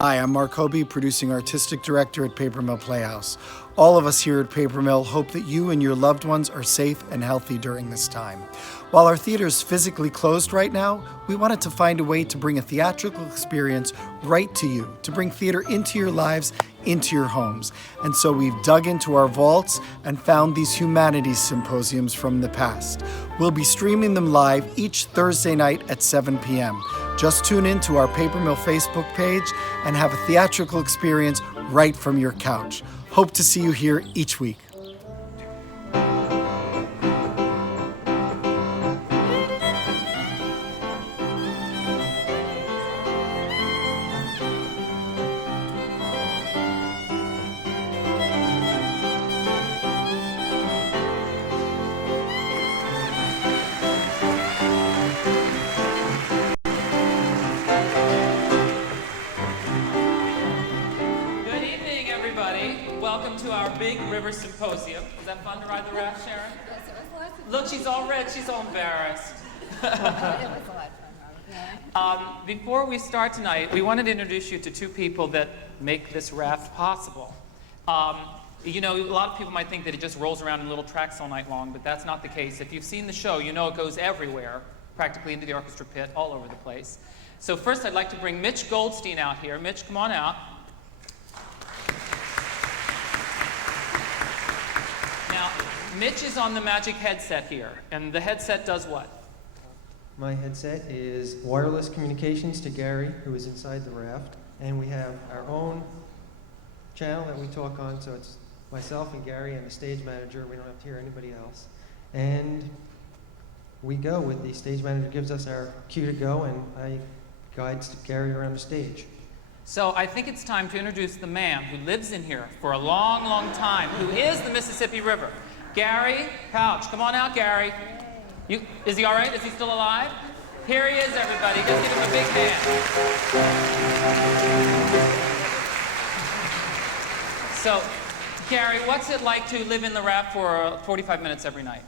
Hi, I'm Mark Hobie, producing artistic director at Paper Mill Playhouse. All of us here at Paper Mill hope that you and your loved ones are safe and healthy during this time. While our theater is physically closed right now, we wanted to find a way to bring a theatrical experience right to you, to bring theater into your lives, into your homes. And so we've dug into our vaults and found these Humanities symposiums from the past. We'll be streaming them live each Thursday night at 7 p.m. Just tune in to our Paper Mill Facebook page and have a theatrical experience right from your couch. Hope to see you here each week. Symposium. Was that fun to ride the raft, Sharon? Yes, it was a lot of fun. Look, she's all red. She's all embarrassed. It was a lot of fun. Before we start tonight, we wanted to introduce you to two people that make this raft possible. You know, a lot of people might think that it just rolls around in little tracks all night long, but that's not the case. If you've seen the show, you know it goes everywhere, practically into the orchestra pit, all over the place. So first, I'd like to bring Mitch Goldstein out here. Mitch, come on out. Now, Mitch is on the magic headset here, and the headset does what? My headset is wireless communications to Gary, who is inside the raft, and we have our own channel that we talk on, so it's myself and Gary and the stage manager. We don't have to hear anybody else. And we go with the stage manager gives us our cue to go, and I guide Gary around the stage. So I think it's time to introduce the man who lives in here for a long, long time, who is the Mississippi River. Gary Pouch. Come on out, Gary. Is he all right? Is he still alive? Here he is, everybody. Just give him a big hand. So, Gary, what's it like to live in the raft for 45 minutes every night?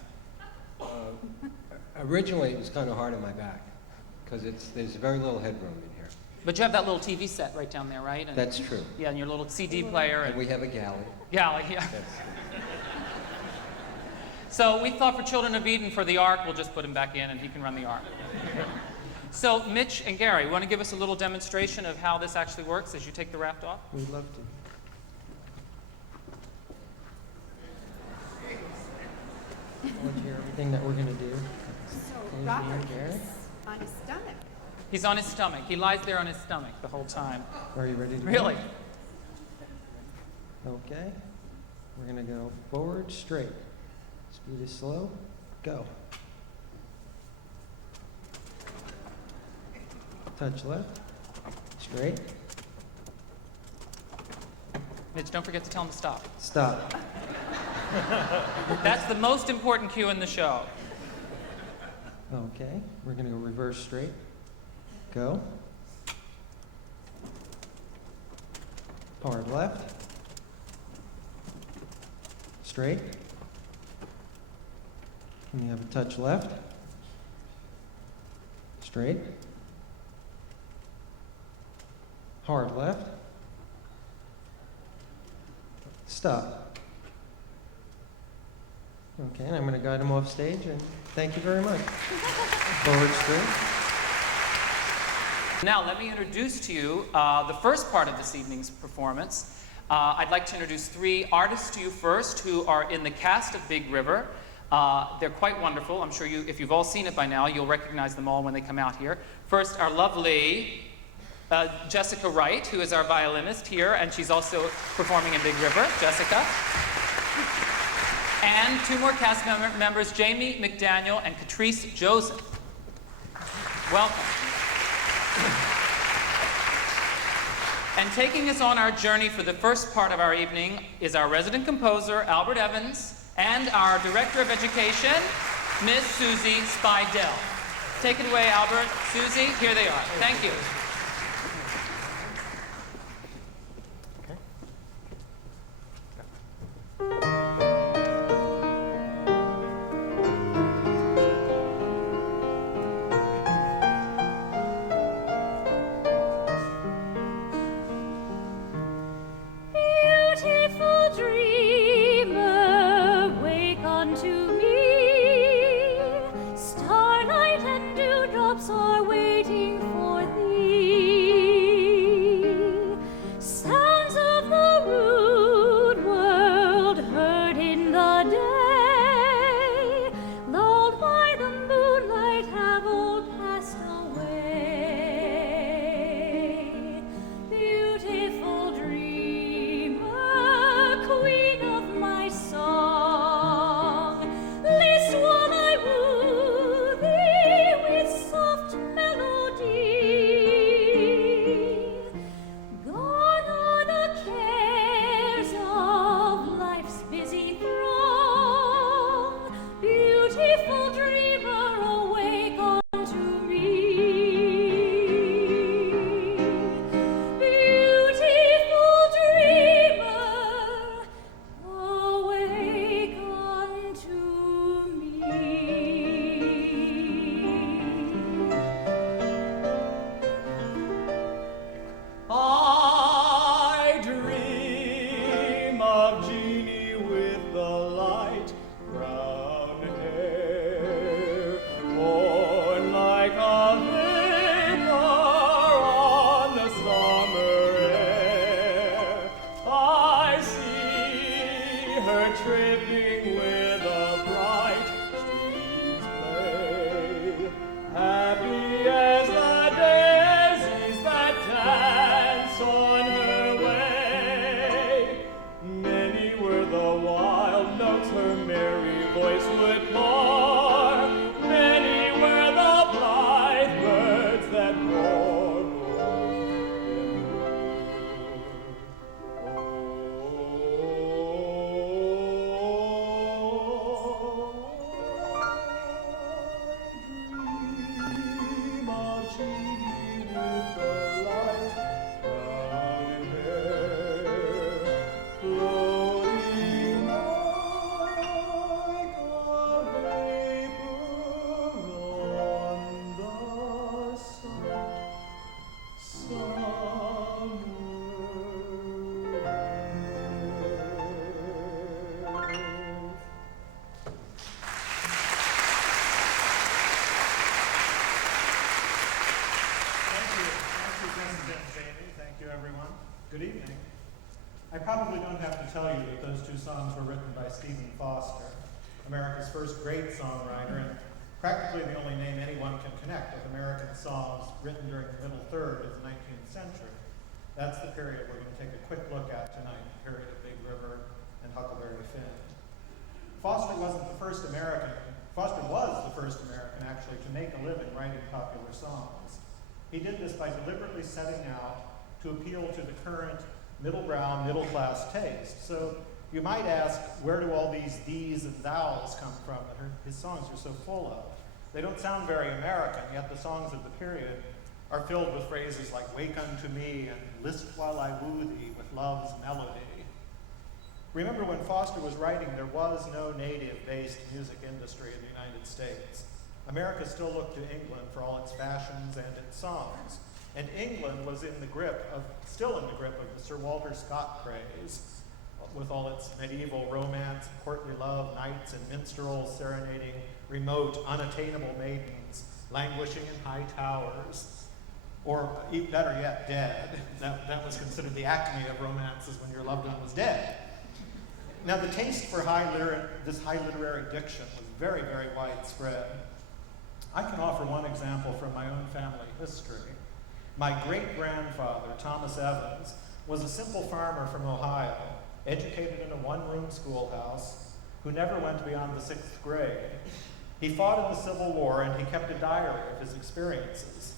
Originally, it was kind of hard on my back, because there's very little headroom in here. But you have that little TV set right down there, right? And, that's true. Yeah, and your little CD player. And we have a galley. Galley, yeah. So we thought for Children of Eden, for the Ark, we'll just put him back in and he can run the Ark. So Mitch and Gary, want to give us a little demonstration of how this actually works as you take the raft off? We'd love to. I want to hear everything that we're going to do. So Robert is on his stomach. He's on his stomach. He lies there on his stomach the whole time. Are you ready to Really? Go? Okay. We're going to go forward, straight. Speed is slow. Go. Touch left. Straight. Mitch, don't forget to tell him to stop. Stop. That's the most important cue in the show. Okay. We're going to go reverse straight. Go. Hard left. Straight. And you have a touch left. Straight. Hard left. Stop. Okay, and I'm going to guide him off stage, and thank you very much. Forward straight. Now, let me introduce to you the first part of this evening's performance. I'd like to introduce three artists to you first who are in the cast of Big River. They're quite wonderful. I'm sure if you've all seen it by now, you'll recognize them all when they come out here. First, our lovely Jessica Wright, who is our violinist here, and she's also performing in Big River. Jessica. And two more cast members, Jayme McDaniel and Catrice Joseph. Welcome. And taking us on our journey for the first part of our evening is our resident composer, Albert Evans, and our Director of Education, Miss Susie Speidel. Take it away, Albert. Susie, here they are. Thank you. tripping with a bright streams play. Happy as the daisies that dance on her way. Many were the wild notes her merry voice would pour. Many were the blithe birds that warbled in dream of Jayme with the light brown hair, floating like a vapor on the summer wave. Thank you, President Jayme. Thank you, everyone. Good evening. I probably don't have to tell you that those two songs were written by Stephen Foster, America's first great songwriter, and practically the only name anyone can connect with American songs written during the middle third of the 19th century. That's the period we're going to take a quick look at tonight, the period of Big River and Huckleberry Finn. Foster was the first American, actually, to make a living writing popular songs. He did this by deliberately setting out to appeal to the current middle-brow, middle-class taste. So you might ask, where do all these these and thous come from that his songs are so full of? They don't sound very American, yet the songs of the period are filled with phrases like wake unto me and list while I woo thee with love's melody. Remember, when Foster was writing, there was no native-based music industry in the United States. America still looked to England for all its fashions and its songs. And England was still in the grip of the Sir Walter Scott craze, with all its medieval romance, courtly love, knights and minstrels serenading remote, unattainable maidens, languishing in high towers, or better yet, dead. That was considered the acme of romances when your loved one was dead. Now, the taste for this high literary diction was very, very widespread. I can offer one example from my own family history. My great-grandfather, Thomas Evans, was a simple farmer from Ohio, educated in a one-room schoolhouse, who never went beyond the 6th grade. He fought in the Civil War, and he kept a diary of his experiences.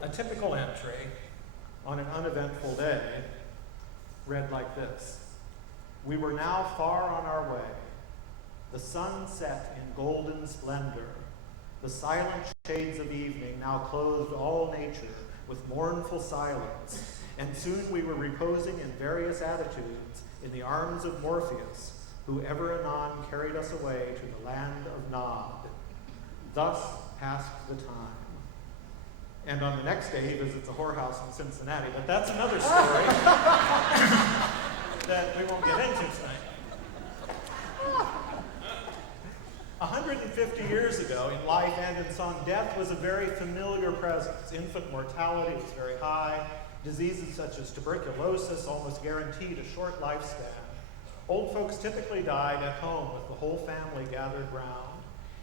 A typical entry on an uneventful day read like this: "We were now far on our way. The sun set in golden splendor. The silent shades of evening now clothed all nature with mournful silence, and soon we were reposing in various attitudes in the arms of Morpheus, who ever anon carried us away to the land of Nod. Thus passed the time." And on the next day, he visits a whorehouse in Cincinnati, but that's another story that we won't get into tonight. 150 years ago, in life and in song, death was a very familiar presence. Infant mortality was very high. Diseases such as tuberculosis almost guaranteed a short lifespan. Old folks typically died at home with the whole family gathered round.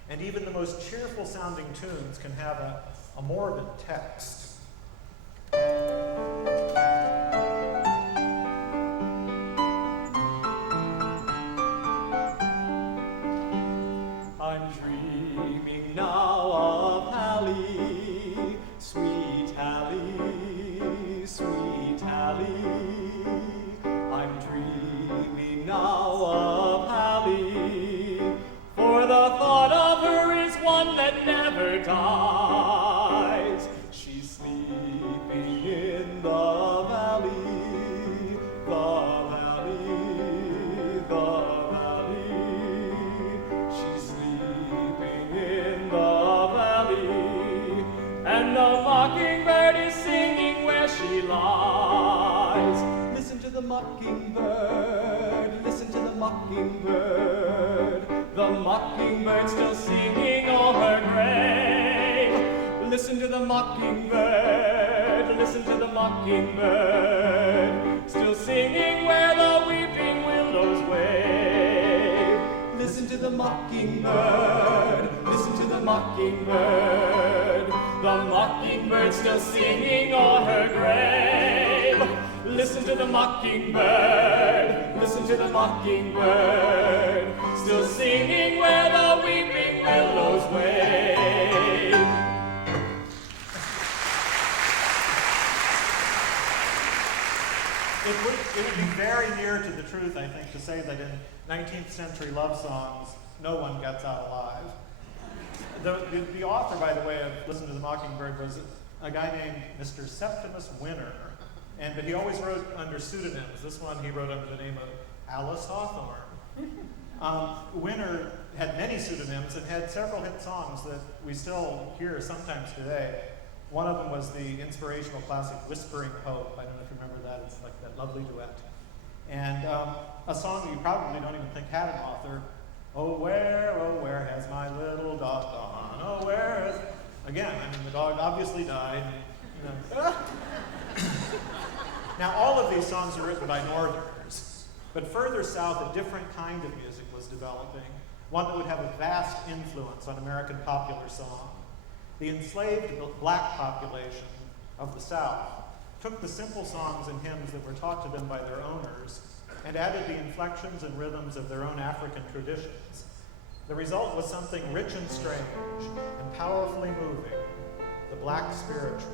And even the most cheerful sounding tunes can have a morbid text. I'm dreaming now of Hallie, sweet Hallie, sweet Hallie. I'm dreaming now of Hallie, for the thought of her is one that never dies. She's sleeping in the valley, the valley, the valley. She's sleeping in the valley, and the mockingbird is singing where she lies. Listen to the mockingbird, listen to the mockingbird. The mockingbird still singing o'er her grave. Listen to the mockingbird, listen to the mockingbird, still singing where the weeping willows wave. the mockingbird, listen to the mockingbird. The mockingbird still singing on her grave. Listen to the mockingbird, listen to the mockingbird, still singing where the weeping willows wave. It would be very near to the truth, I think, to say that in 19th century love songs, no one gets out alive. The author, by the way, of Listen to the Mockingbird was a guy named Mr. Septimus Winter, but he always wrote under pseudonyms. This one he wrote under the name of Alice Hawthorne. Winter had many pseudonyms and had several hit songs that we still hear sometimes today. One of them was the inspirational classic Whispering Hope. I don't know if you remember that. It's like that lovely duet. And a song that you probably don't even think had an author, oh, where has my little dog gone? Oh, where is... Again, I mean, the dog obviously died. You know. Now, all of these songs are written by Northerners, but further south, a different kind of music was developing, one that would have a vast influence on American popular song. The enslaved black population of the South took the simple songs and hymns that were taught to them by their owners and added the inflections and rhythms of their own African traditions. The result was something rich and strange and powerfully moving, the black spiritual.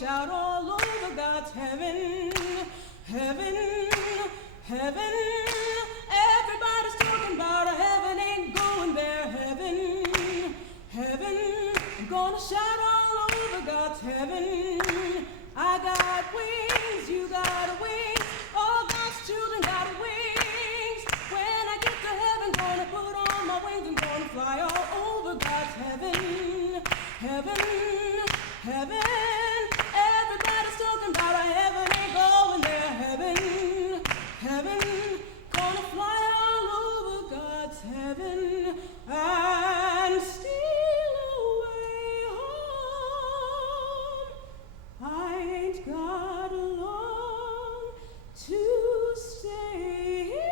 Shout all over God's heaven, heaven, heaven. Everybody's talking about a heaven, ain't going there. Heaven, heaven. I'm gonna shout all over God's heaven. I got wings, you got wings. All God's children got wings. When I get to heaven, gonna put on my wings and gonna fly all over God's heaven, heaven, heaven. Everybody's talking about a heaven, ain't going there. Heaven, heaven, gonna fly all over God's heaven and steal away home. I ain't got long to stay here.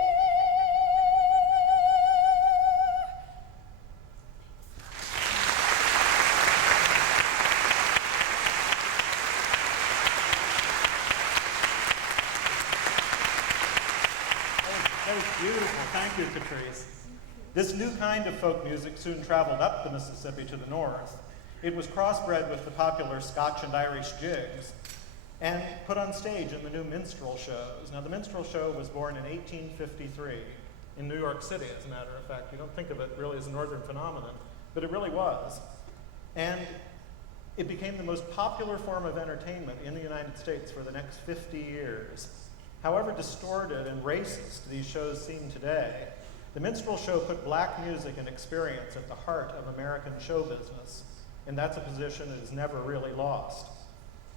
That was beautiful. Thank you, Catrice. This new kind of folk music soon traveled up the Mississippi to the north. It was crossbred with the popular Scotch and Irish jigs and put on stage in the new minstrel shows. Now, the minstrel show was born in 1853 in New York City, as a matter of fact. You don't think of it really as a northern phenomenon, but it really was. And it became the most popular form of entertainment in the United States for the next 50 years. However distorted and racist these shows seem today, the minstrel show put black music and experience at the heart of American show business, and that's a position that is never really lost.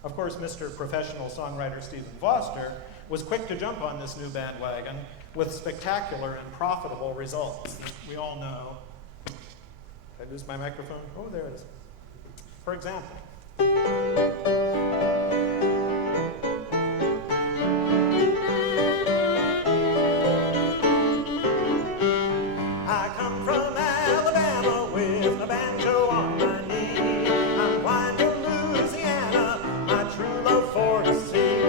Of course, Mr. Professional Songwriter Stephen Foster was quick to jump on this new bandwagon with spectacular and profitable results that we all know. Did I lose my microphone? Oh, there it is. For example. I come from Alabama with a banjo on my knee. I'm flying to Louisiana, my true love for to see.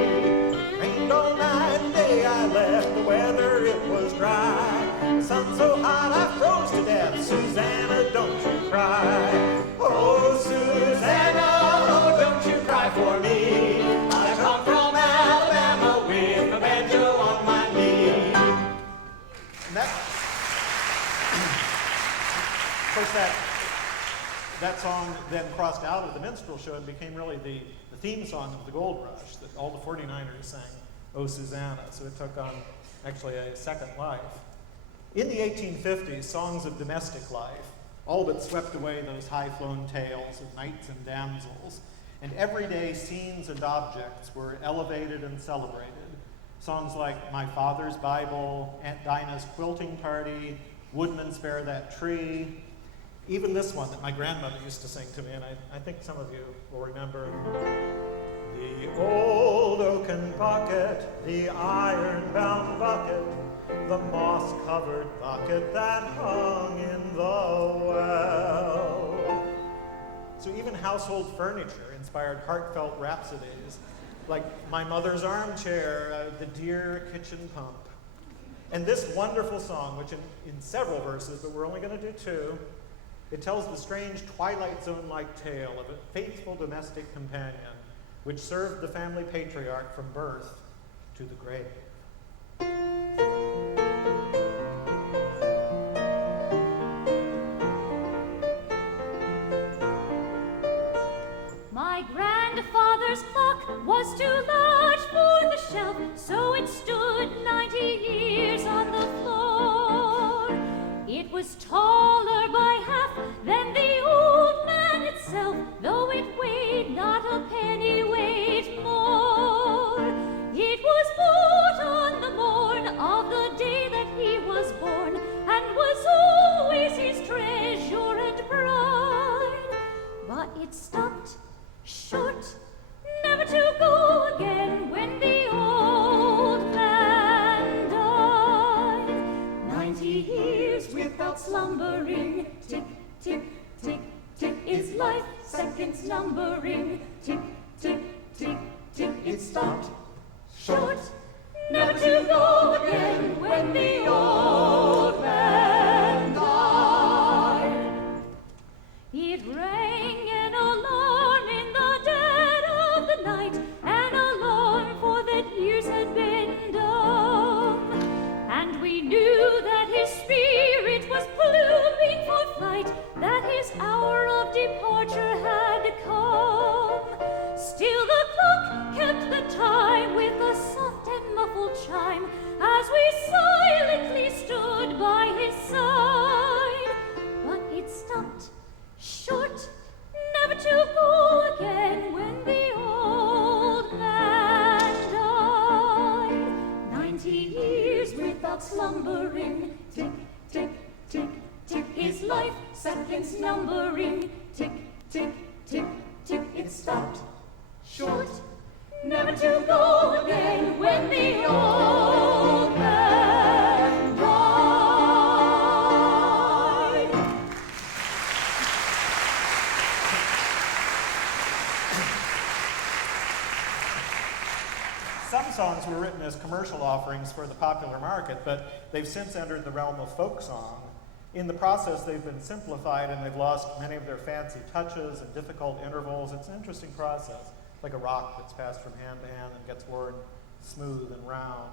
Rained all night and day I left, the weather it was dry. The sun so hot I froze to death, Susanna, don't you cry. Oh, Susanna, don't you cry for me. I come from Alabama with a banjo on my knee. And that, of course, that song then crossed out of the minstrel show and became really the theme song of the Gold Rush, that all the 49ers sang, Oh, Susanna. So it took on actually a second life. In the 1850s, songs of domestic life all but swept away those high-flown tales of knights and damsels, and everyday scenes and objects were elevated and celebrated. Songs like My Father's Bible, Aunt Dinah's Quilting Party, Woodman Spare That Tree, even this one that my grandmother used to sing to me, and I think some of you will remember. The old oaken bucket, the iron-bound bucket, the moss-covered bucket that hung in the well. So even household furniture inspired heartfelt rhapsodies, like My Mother's Armchair, the Dear Kitchen Pump. And this wonderful song, which in several verses, but we're only going to do two, it tells the strange Twilight Zone-like tale of a faithful domestic companion, which served the family patriarch from birth to the grave. My grandfather's clock was too large for the shelf, so it stood 90 years on the floor. It was taller by half than the old man itself, though it weighed not a pennyweight more. It was bought on the morn of the day that he was born, and was always his treasure and pride. But it stopped short, never to go again when the old man died. 90 years without slumbering, tick, tick, tick, tick, is life, seconds numbering, tick, tick, tick, tick, it stopped short, never to go again when the old man died. It rang an alarm in the dead of the night, an alarm for that years had been dumb, and we knew that his spirit was pluming for flight, that his hour of departure had come. Still the clock kept the time with a soft and muffled chime, as we silently stood by his side. But it stopped short, never to go again when the old man died. 90 years without slumbering, tick, tick, tick, tick, his life, seconds numbering, tick, tick, tick, tick, it stopped short, never to go again when the old man died. Some songs were written as commercial offerings for the popular market, but they've since entered the realm of folk song. In the process, they've been simplified and they've lost many of their fancy touches and difficult intervals. It's an interesting process, like a rock that's passed from hand to hand and gets worn smooth and round.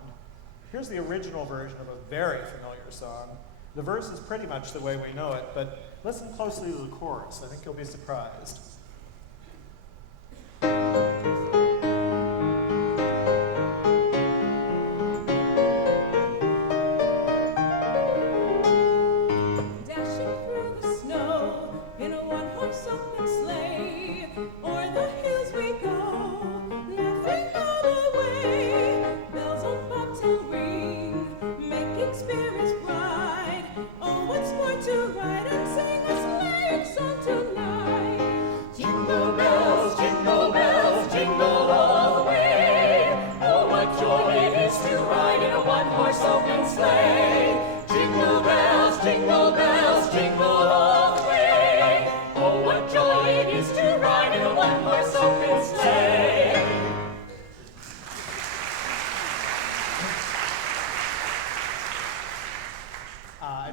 Here's the original version of a very familiar song. The verse is pretty much the way we know it, but listen closely to the chorus. I think you'll be surprised. Spirits bright, oh, what's more to ride and sing a sleigh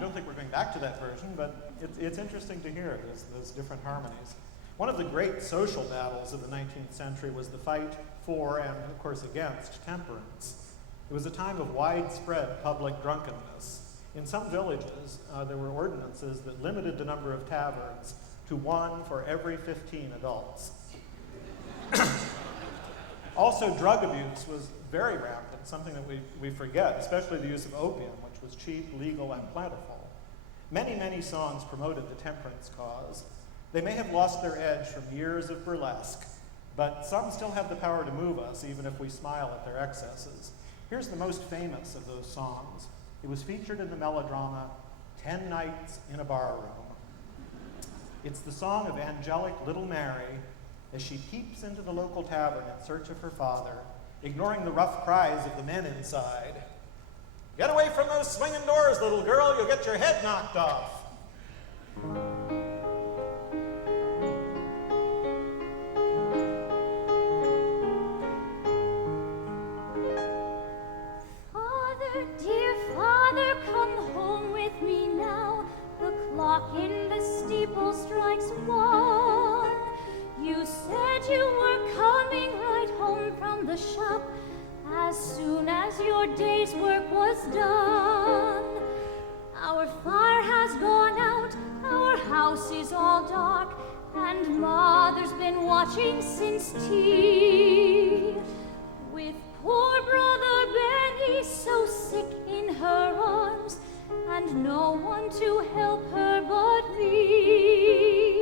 don't think we're going back to that version, but it's interesting to hear those different harmonies. One of the great social battles of the 19th century was the fight for and, of course, against temperance. It was a time of widespread public drunkenness. In some villages, there were ordinances that limited the number of taverns to 1 for every 15 adults. Also, drug abuse was very rampant, something that we forget, especially the use of opium, which was cheap, legal, and plentiful. Many, many songs promoted the temperance cause. They may have lost their edge from years of burlesque, but some still have the power to move us, even if we smile at their excesses. Here's the most famous of those songs. It was featured in the melodrama 10 Nights in a Barroom. It's the song of angelic little Mary as she peeps into the local tavern in search of her father, ignoring the rough cries of the men inside. Get away from those swinging doors, little girl, you'll get your head knocked off. Father, dear father, come home with me now. The clock in the steeple strikes 1. You said you were coming right home from the shop as soon as your day's work was done. Our fire has gone out, our house is all dark, and Mother's been watching since tea. With poor brother Benny so sick in her arms, and no one to help her but me.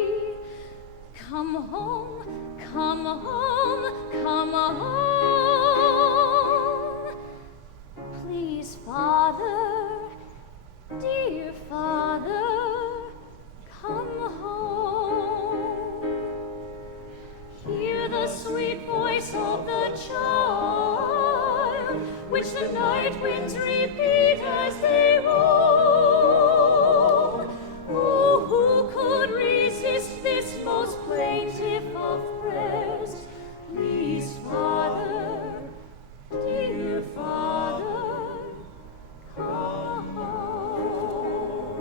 Come home, come home, come home. Please, Father, dear Father, come home. Hear the sweet voice of the child, which the night winds repeat as they roll. Oh, who could resist this most plaintive of prayers? Please, Father, dear Father, come home.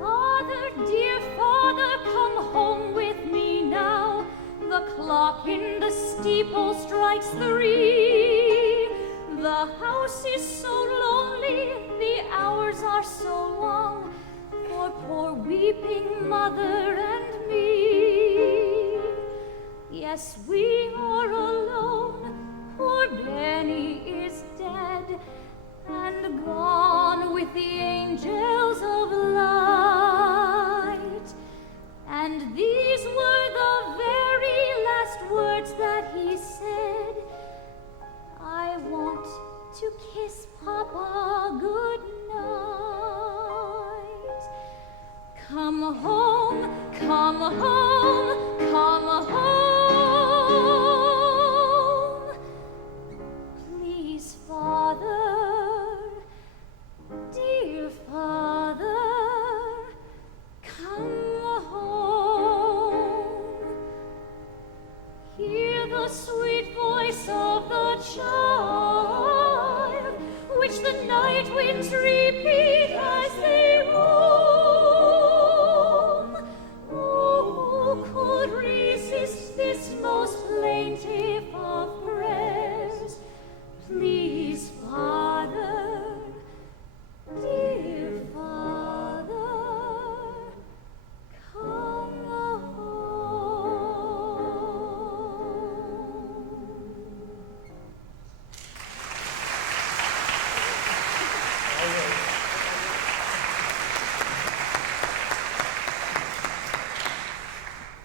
Father, dear Father, come home with me now. The clock in the steeple strikes 3. The house is so lonely, the hours are so long, for poor weeping mother and me. Yes, we are alone, poor Benny is dead, and gone with the angels of light. And these were the very last words that he said. I want to kiss Papa good night. Come home, come home, come home. Please, Father, dear Father, come home. Hear the sweet voice of the child, which the night winds repeat as they roam. Oh, who could resist this most plaintive of prayers? Please, Father, dear Father, come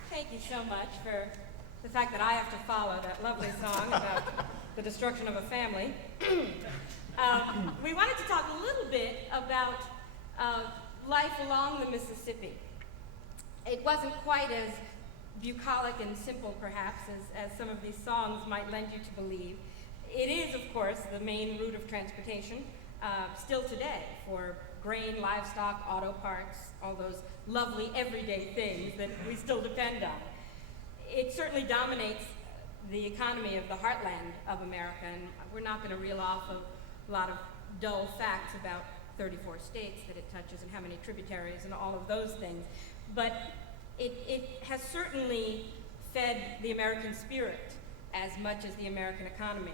Thank you so much for the fact that I have to follow that lovely song about the destruction of a family. We wanted to talk a little bit about life along the Mississippi. It wasn't quite as bucolic and simple, perhaps, as some of these songs might lend you to believe. It is, of course, the main route of transportation, still today, for grain, livestock, auto parts, all those lovely everyday things that we still depend on. It certainly dominates the economy of the heartland of America, and we're not going to reel off a lot of dull facts about 34 states that it touches and how many tributaries and all of those things. But it has certainly fed the American spirit as much as the American economy.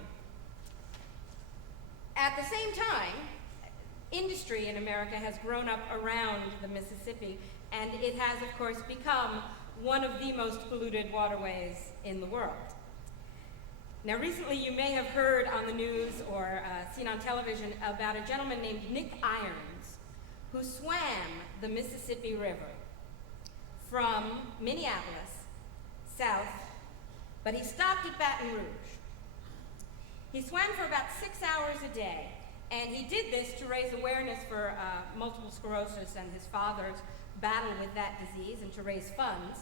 At the same time, industry in America has grown up around the Mississippi, and it has, of course, become one of the most polluted waterways in the world. Now, recently you may have heard on the news or seen on television about a gentleman named Nick Irons who swam the Mississippi River from Minneapolis south, but he stopped at Baton Rouge. He swam for about 6 hours a day, and he did this to raise awareness for multiple sclerosis and his father's battle with that disease and to raise funds.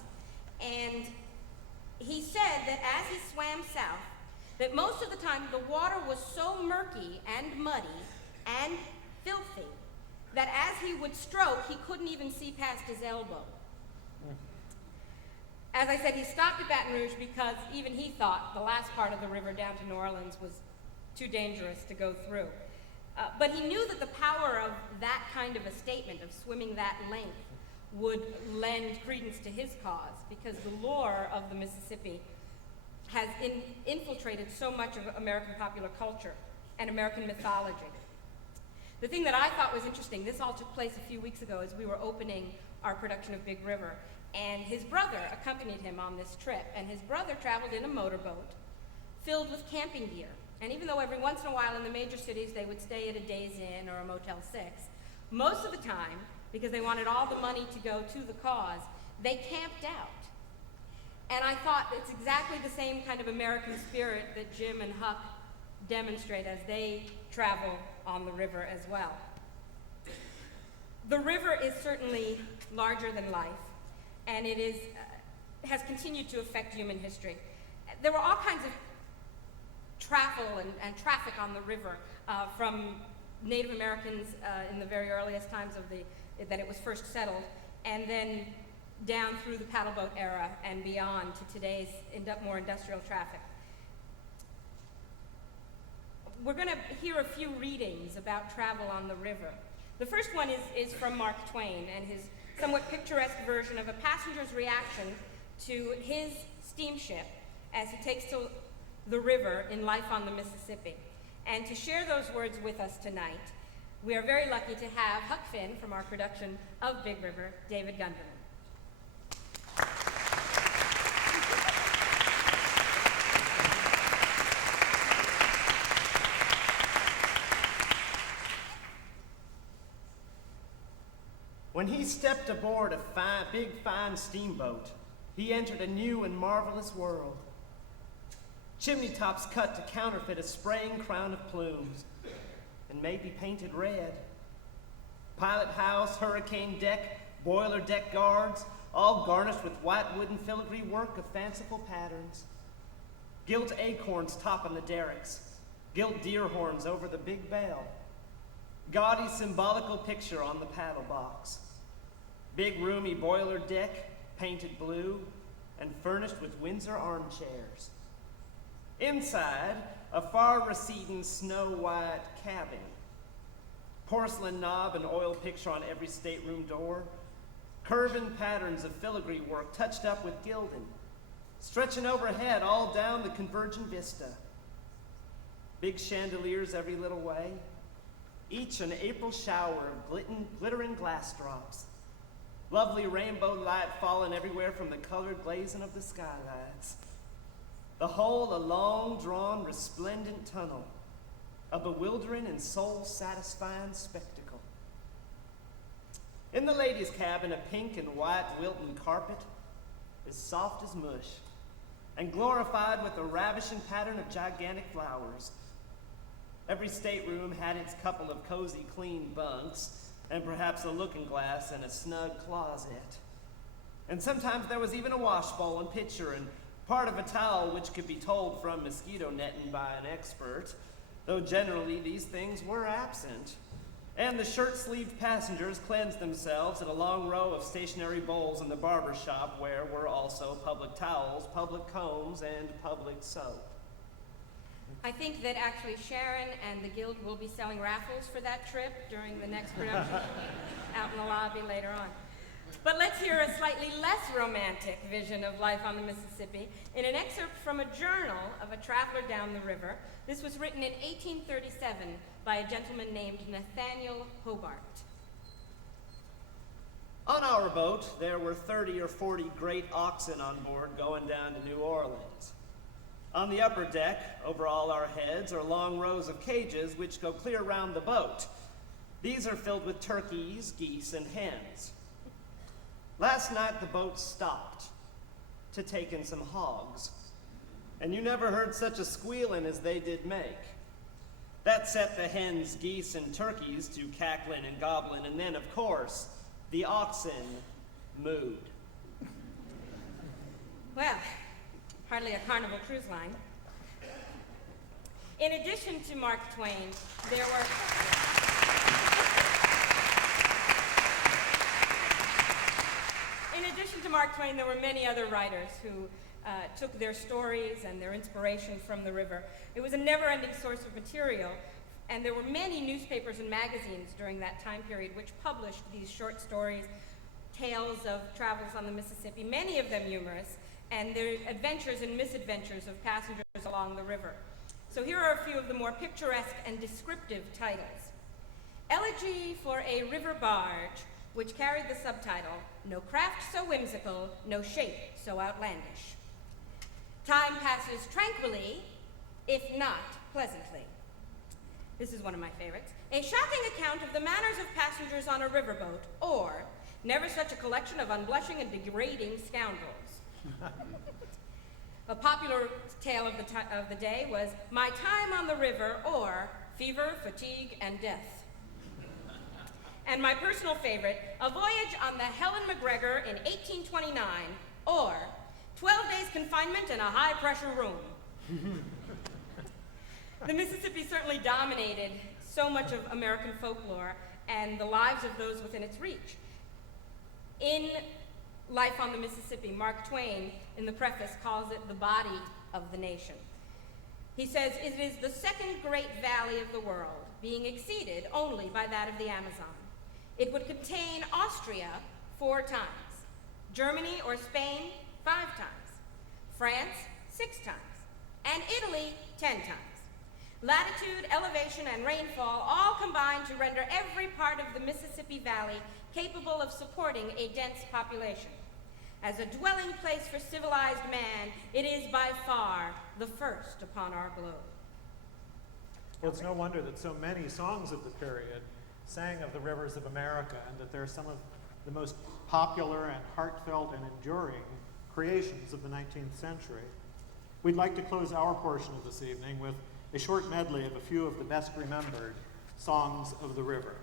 And he said that as he swam south, that most of the time the water was so murky and muddy and filthy that as he would stroke, he couldn't even see past his elbow. As I said, he stopped at Baton Rouge because even he thought the last part of the river down to New Orleans was too dangerous to go through. But he knew that the power of that kind of a statement, of swimming that length, would lend credence to his cause, because the lore of the Mississippi has infiltrated so much of American popular culture and American mythology. The thing that I thought was interesting, this all took place a few weeks ago as we were opening our production of Big River, and his brother accompanied him on this trip, and his brother traveled in a motorboat filled with camping gear. And even though every once in a while in the major cities they would stay at a Days Inn or a Motel 6, most of the time, because they wanted all the money to go to the cause, they camped out. And I thought it's exactly the same kind of American spirit that Jim and Huck demonstrate as they travel on the river as well. The river is certainly larger than life, and it is, has continued to affect human history. There were all kinds of travel and traffic on the river from Native Americans in the very earliest times of that it was first settled, and then down through the paddleboat era and beyond to today's more industrial traffic. We're going to hear a few readings about travel on the river. The first one is from Mark Twain and his somewhat picturesque version of a passenger's reaction to his steamship as he takes to the river in Life on the Mississippi. And to share those words with us tonight, we are very lucky to have Huck Finn from our production of Big River, David Gunderman. When he stepped aboard a big, fine steamboat, he entered a new and marvelous world. Chimney tops cut to counterfeit a spraying crown of plumes, and maybe painted red. Pilot house, hurricane deck, boiler deck guards, all garnished with white wooden filigree work of fanciful patterns. Gilt acorns topping the derricks, gilt deer horns over the big bell. Gaudy symbolical picture on the paddle box. Big roomy boiler deck, painted blue, and furnished with Windsor armchairs. Inside, a far receding snow-white cabin. Porcelain knob and oil picture on every stateroom door. Curving patterns of filigree work touched up with gilding. Stretching overhead all down the convergent vista. Big chandeliers every little way. Each an April shower of glittering glass drops. Lovely rainbow light falling everywhere from the colored glazing of the skylights. The whole a long-drawn, resplendent tunnel, a bewildering and soul-satisfying spectacle. In the ladies' cabin, a pink and white Wilton carpet, as soft as mush, and glorified with a ravishing pattern of gigantic flowers. Every stateroom had its couple of cozy, clean bunks, and perhaps a looking glass and a snug closet. And sometimes there was even a wash bowl and pitcher and part of a towel which could be told from mosquito netting by an expert, though generally these things were absent. And the shirt-sleeved passengers cleansed themselves at a long row of stationary bowls in the barber shop, where were also public towels, public combs, and public soap. I think that actually Sharon and the Guild will be selling raffles for that trip during the next production out in the lobby later on. But let's hear a slightly less romantic vision of life on the Mississippi in an excerpt from a journal of a traveler down the river. This was written in 1837 by a gentleman named Nathaniel Hobart. On our boat, there were 30 or 40 great oxen on board going down to New Orleans. On the upper deck, over all our heads, are long rows of cages which go clear round the boat. These are filled with turkeys, geese, and hens. Last night the boat stopped to take in some hogs, and you never heard such a squealing as they did make. That set the hens, geese, and turkeys to cackling and gobbling, and then, of course, the oxen mooed. Well, hardly a Carnival cruise line. In addition to Mark Twain, there were... In addition to Mark Twain, there were many other writers who took their stories and their inspiration from the river. It was a never-ending source of material, and there were many newspapers and magazines during that time period which published these short stories, tales of travels on the Mississippi, many of them humorous, and their adventures and misadventures of passengers along the river. So here are a few of the more picturesque and descriptive titles. Elegy for a River Barge, which carried the subtitle, No Craft So Whimsical, No Shape So Outlandish. Time passes tranquilly, if not pleasantly. This is one of my favorites. A shocking account of the manners of passengers on a riverboat, or never such a collection of unblushing and degrading scoundrels. A popular tale of the day was My Time on the River, or Fever, Fatigue, and Death. And my personal favorite, A Voyage on the Helen McGregor in 1829, or 12 Days Confinement in a High-Pressure Room. The Mississippi certainly dominated so much of American folklore and the lives of those within its reach. In Life on the Mississippi, Mark Twain, in the preface, calls it the body of the nation. He says, it is the second great valley of the world, being exceeded only by that of the Amazon. It would contain Austria 4 times, Germany or Spain 5 times, France 6 times, and Italy 10 times. Latitude, elevation, and rainfall all combine to render every part of the Mississippi Valley capable of supporting a dense population. As a dwelling place for civilized man, it is by far the first upon our globe. Well, it's no wonder that so many songs of the period sang of the rivers of America, and that they're some of the most popular and heartfelt and enduring creations of the 19th century. We'd like to close our portion of this evening with a short medley of a few of the best remembered songs of the river.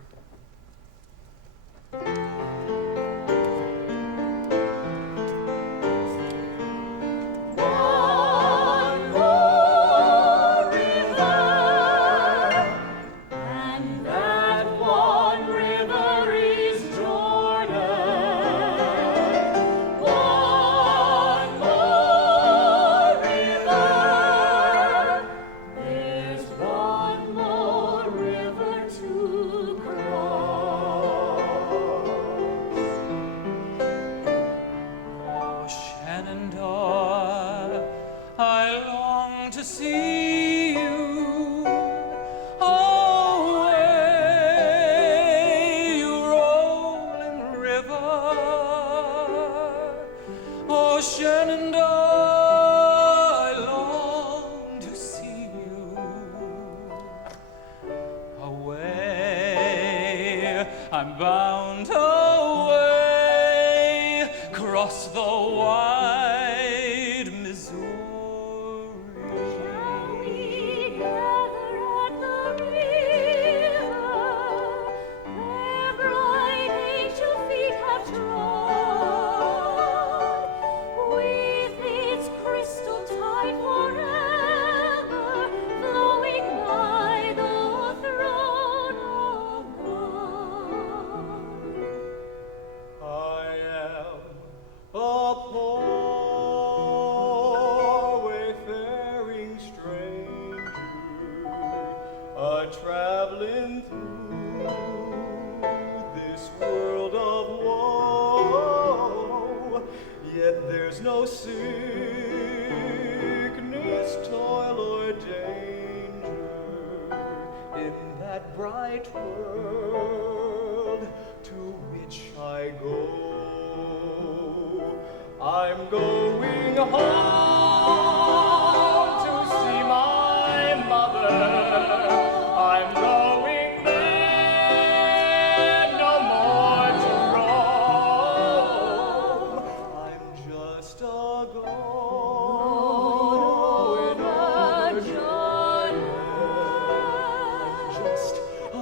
I'm bound away across the wide Missouri. Shall we gather at the river, where bright angel feet have trod, with its crystal tide forever flowing by the throne of God? I am a poor traveling through this world of woe, yet there's no sickness, toil, or danger in that bright world to which I go. I'm going home to see my mother. I'm going there, no more to roam. I'm just a going over Jordan. I'm just a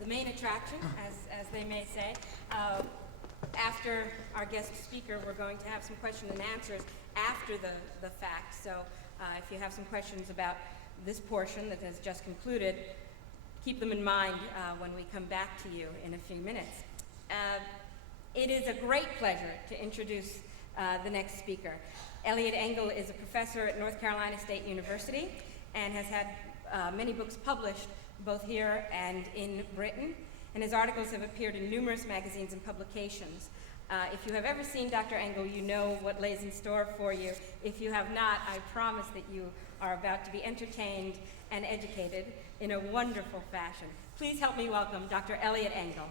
the main attraction, as they may say. After our guest speaker, we're going to have some question and answers after the fact. So if you have some questions about this portion that has just concluded, keep them in mind when we come back to you in a few minutes. It is a great pleasure to introduce the next speaker. Elliot Engel is a professor at North Carolina State University and has had many books published both here and in Britain, and his articles have appeared in numerous magazines and publications. If you have ever seen Dr. Engel, you know what lays in store for you. If you have not, I promise that you are about to be entertained and educated in a wonderful fashion. Please help me welcome Dr. Elliot Engel.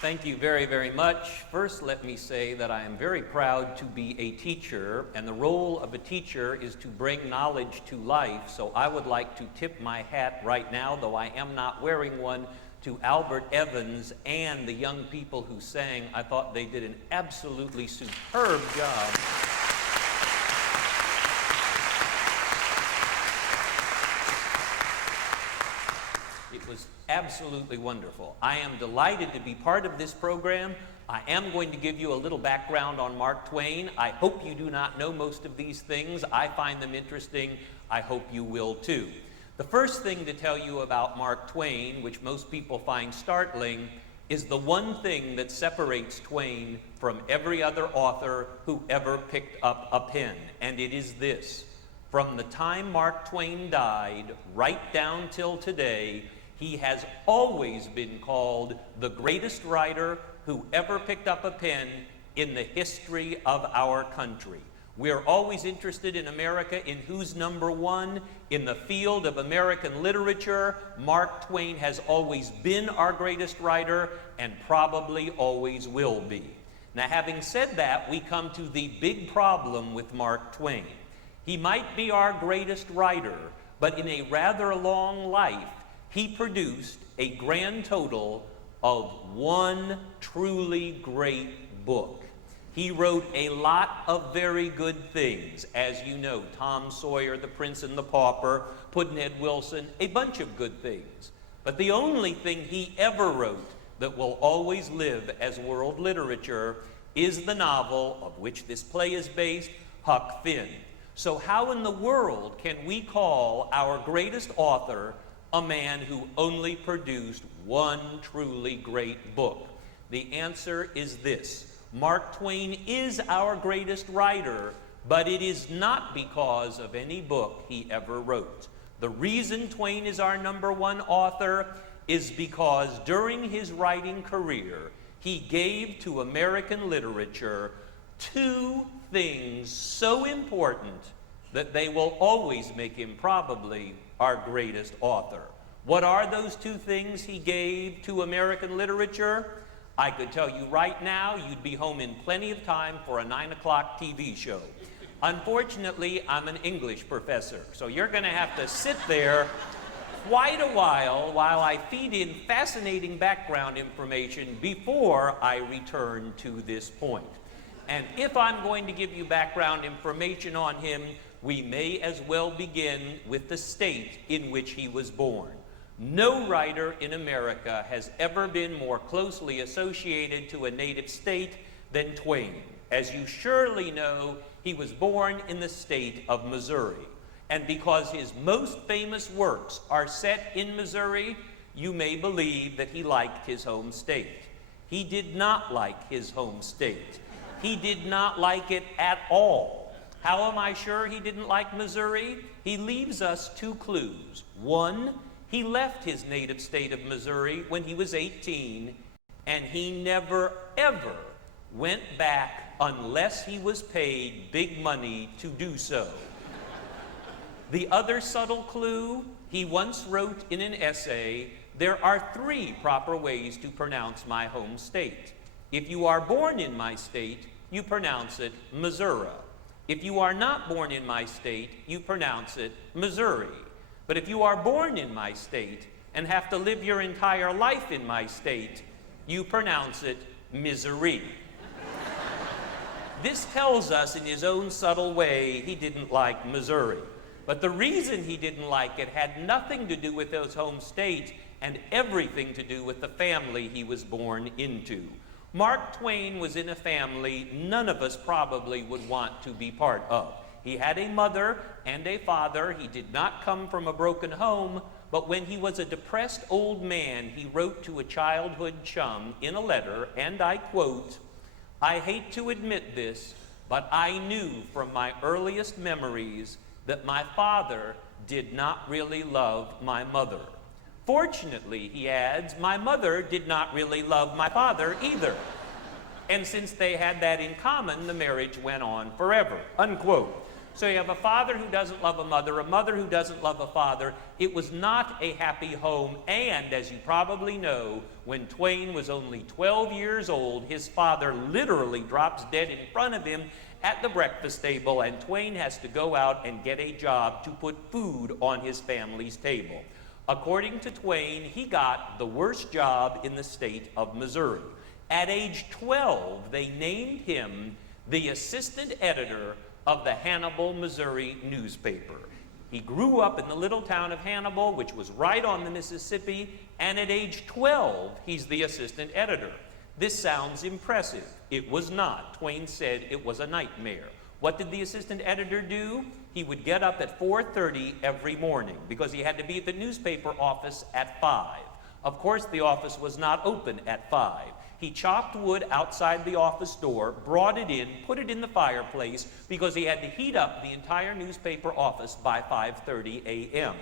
Thank you very, very much. First, let me say that I am very proud to be a teacher, and the role of a teacher is to bring knowledge to life. So I would like to tip my hat right now, though I am not wearing one, to Albert Evans and the young people who sang. I thought they did an absolutely superb job. It was absolutely wonderful. I am delighted to be part of this program. I am going to give you a little background on Mark Twain. I hope you do not know most of these things. I find them interesting. I hope you will too. The first thing to tell you about Mark Twain, which most people find startling, is the one thing that separates Twain from every other author who ever picked up a pen, and it is this. From the time Mark Twain died, right down till today, he has always been called the greatest writer who ever picked up a pen in the history of our country. We're always interested in America in who's number one. In the field of American literature, Mark Twain has always been our greatest writer and probably always will be. Now, having said that, we come to the big problem with Mark Twain. He might be our greatest writer, but in a rather long life, he produced a grand total of one truly great book. He wrote a lot of very good things, as you know, Tom Sawyer, The Prince and the Pauper, Pudd'nhead Wilson, a bunch of good things. But the only thing he ever wrote that will always live as world literature is the novel of which this play is based, Huck Finn. So how in the world can we call our greatest author a man who only produced one truly great book? The answer is this. Mark Twain is our greatest writer, but it is not because of any book he ever wrote. The reason Twain is our number one author is because during his writing career, he gave to American literature two things so important that they will always make him probably our greatest author. What are those two things he gave to American literature? I could tell you right now, you'd be home in plenty of time for a 9 o'clock TV show. Unfortunately, I'm an English professor, so you're going to have to sit there quite a while I feed in fascinating background information before I return to this point. And if I'm going to give you background information on him, we may as well begin with the state in which he was born. No writer in America has ever been more closely associated to a native state than Twain. As you surely know, he was born in the state of Missouri. And because his most famous works are set in Missouri, you may believe that he liked his home state. He did not like his home state. He did not like it at all. How am I sure he didn't like Missouri? He leaves us two clues. One, he left his native state of Missouri when he was 18, and he never, ever went back unless he was paid big money to do so. The other subtle clue, he once wrote in an essay, there are 3 proper ways to pronounce my home state. If you are born in my state, you pronounce it Missouri. If you are not born in my state, you pronounce it Missouri. But if you are born in my state and have to live your entire life in my state, you pronounce it misery. This tells us in his own subtle way he didn't like Missouri. But the reason he didn't like it had nothing to do with his home state and everything to do with the family he was born into. Mark Twain was in a family none of us probably would want to be part of. He had a mother and a father. He did not come from a broken home, but when he was a depressed old man, he wrote to a childhood chum in a letter, and I quote, "I hate to admit this, but I knew from my earliest memories that my father did not really love my mother. Fortunately," he adds, "my mother did not really love my father either. And since they had that in common, the marriage went on forever," unquote. So you have a father who doesn't love a mother who doesn't love a father. It was not a happy home, and as you probably know, when Twain was only 12 years old, his father literally drops dead in front of him at the breakfast table, and Twain has to go out and get a job to put food on his family's table. According to Twain, he got the worst job in the state of Missouri. At age 12, they named him the assistant editor of the Hannibal, Missouri newspaper. He grew up in the little town of Hannibal, which was right on the Mississippi, and at age 12, he's the assistant editor. This sounds impressive. It was not. Twain said it was a nightmare. What did the assistant editor do? He would get up at 4:30 every morning because he had to be at the newspaper office at 5. Of course, the office was not open at 5. He chopped wood outside the office door, brought it in, put it in the fireplace, because he had to heat up the entire newspaper office by 5:30 a.m.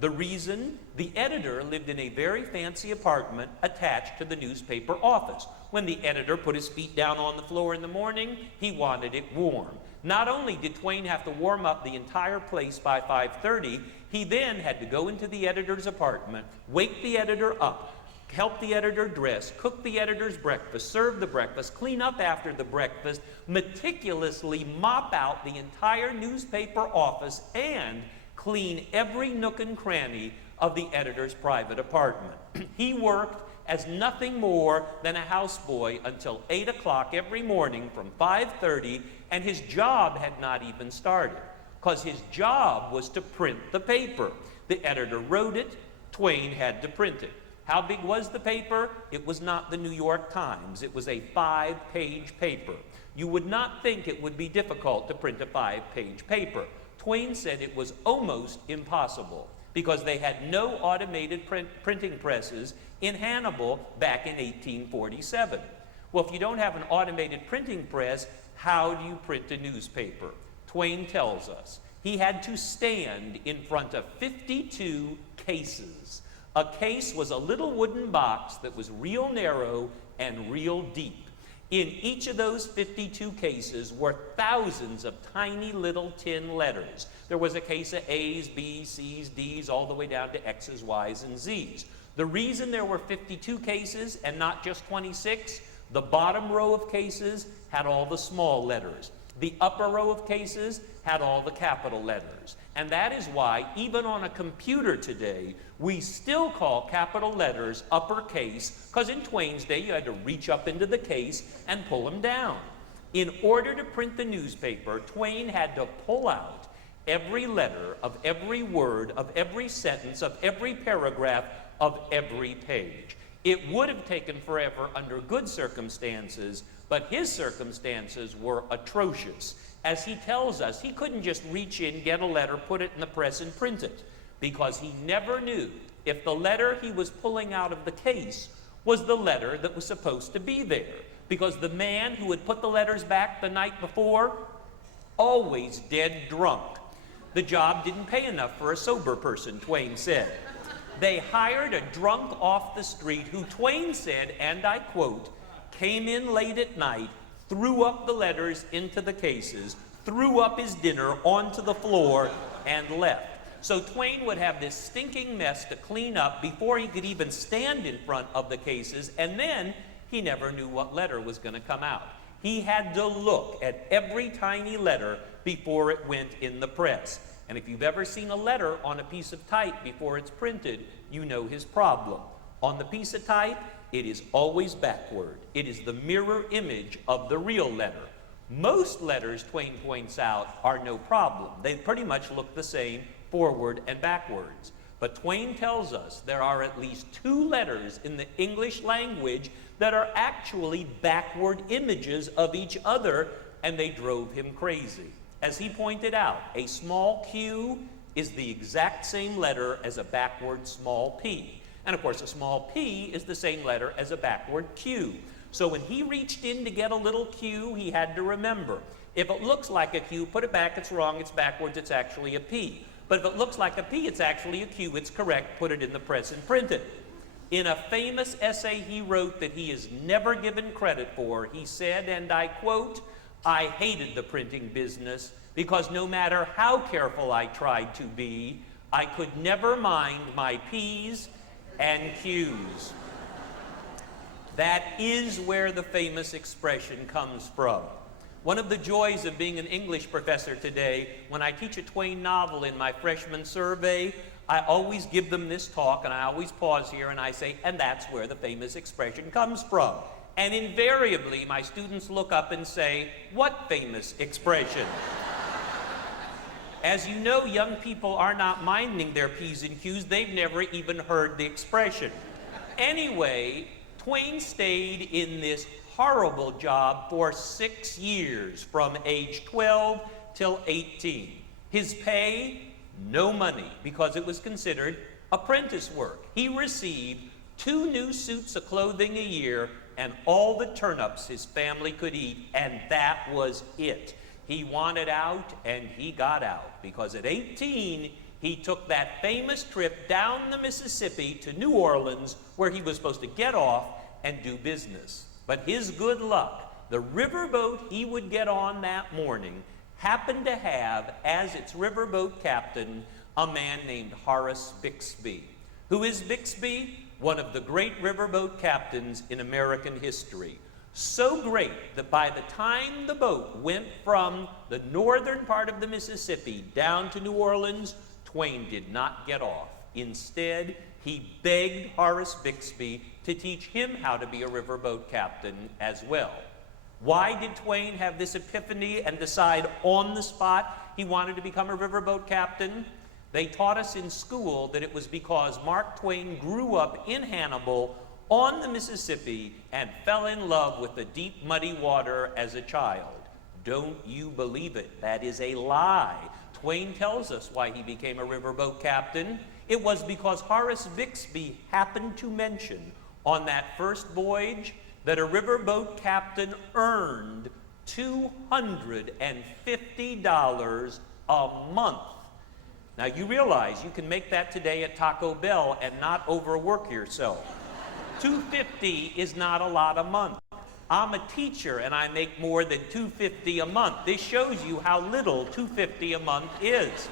The reason? The editor lived in a very fancy apartment attached to the newspaper office. When the editor put his feet down on the floor in the morning, he wanted it warm. Not only did Twain have to warm up the entire place by 5:30, he then had to go into the editor's apartment, wake the editor up, help the editor dress, cook the editor's breakfast, serve the breakfast, clean up after the breakfast, meticulously mop out the entire newspaper office, and clean every nook and cranny of the editor's private apartment. He worked as nothing more than a houseboy until 8 o'clock every morning from 5:30, and his job had not even started, because his job was to print the paper. The editor wrote it, Twain had to print it. How big was the paper? It was not the New York Times. It was a 5-page paper. You would not think it would be difficult to print a 5-page paper. Twain said it was almost impossible because they had no automated printing presses in Hannibal back in 1847. Well, if you don't have an automated printing press, how do you print a newspaper? Twain tells us he had to stand in front of 52 cases. A case was a little wooden box that was real narrow and real deep. In each of those 52 cases were thousands of tiny little tin letters. There was a case of A's, B's, C's, D's, all the way down to X's, Y's, and Z's. The reason there were 52 cases and not just 26, the bottom row of cases had all the small letters. The upper row of cases had all the capital letters. And that is why, even on a computer today, we still call capital letters uppercase, because in Twain's day, you had to reach up into the case and pull them down. In order to print the newspaper, Twain had to pull out every letter of every word of every sentence of every paragraph of every page. It would have taken forever under good circumstances, but his circumstances were atrocious. As he tells us, he couldn't just reach in, get a letter, put it in the press, and print it, because he never knew if the letter he was pulling out of the case was the letter that was supposed to be there, because the man who had put the letters back the night before, always dead drunk. The job didn't pay enough for a sober person, Twain said. They hired a drunk off the street who Twain said, and I quote, came in late at night, threw up the letters into the cases, threw up his dinner onto the floor, and left. So Twain would have this stinking mess to clean up before he could even stand in front of the cases, and then he never knew what letter was going to come out. He had to look at every tiny letter before it went in the press. And if you've ever seen a letter on a piece of type before it's printed, you know his problem. On the piece of type, it is always backward. It is the mirror image of the real letter. Most letters, Twain points out, are no problem. They pretty much look the same forward and backwards. But Twain tells us there are at least 2 letters in the English language that are actually backward images of each other, and they drove him crazy. As he pointed out, a small q is the exact same letter as a backward small p. And of course, a small p is the same letter as a backward q. So when he reached in to get a little q, he had to remember, if it looks like a q, put it back, it's wrong, it's backwards, it's actually a p. But if it looks like a p, it's actually a q, it's correct, put it in the press and print it. In a famous essay he wrote that he is never given credit for, he said, and I quote, I hated the printing business because no matter how careful I tried to be, I could never mind my P's and Q's. That is where the famous expression comes from. One of the joys of being an English professor today, when I teach a Twain novel in my freshman survey, I always give them this talk, and I always pause here and I say, and that's where the famous expression comes from. And invariably, my students look up and say, what famous expression? As you know, young people are not minding their P's and Q's. They've never even heard the expression. Anyway, Twain stayed in this horrible job for 6 years, from age 12 till 18. His pay, no money, because it was considered apprentice work. He received 2 new suits of clothing a year, and all the turnips his family could eat, and that was it. He wanted out, and he got out, because at 18, he took that famous trip down the Mississippi to New Orleans, where he was supposed to get off and do business. But his good luck, the riverboat he would get on that morning happened to have as its riverboat captain a man named Horace Bixby. Who is Bixby? One of the great riverboat captains in American history. So great that by the time the boat went from the northern part of the Mississippi down to New Orleans, Twain did not get off. Instead, he begged Horace Bixby to teach him how to be a riverboat captain as well. Why did Twain have this epiphany and decide on the spot he wanted to become a riverboat captain? They taught us in school that it was because Mark Twain grew up in Hannibal on the Mississippi and fell in love with the deep, muddy water as a child. Don't you believe it? That is a lie. Twain tells us why he became a riverboat captain. It was because Horace Bixby happened to mention on that first voyage that a riverboat captain earned $250 a month. Now you realize you can make that today at Taco Bell and not overwork yourself. $250 is not a lot a month. I'm a teacher and I make more than $250 a month. This shows you how little $250 a month is.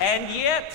And yet,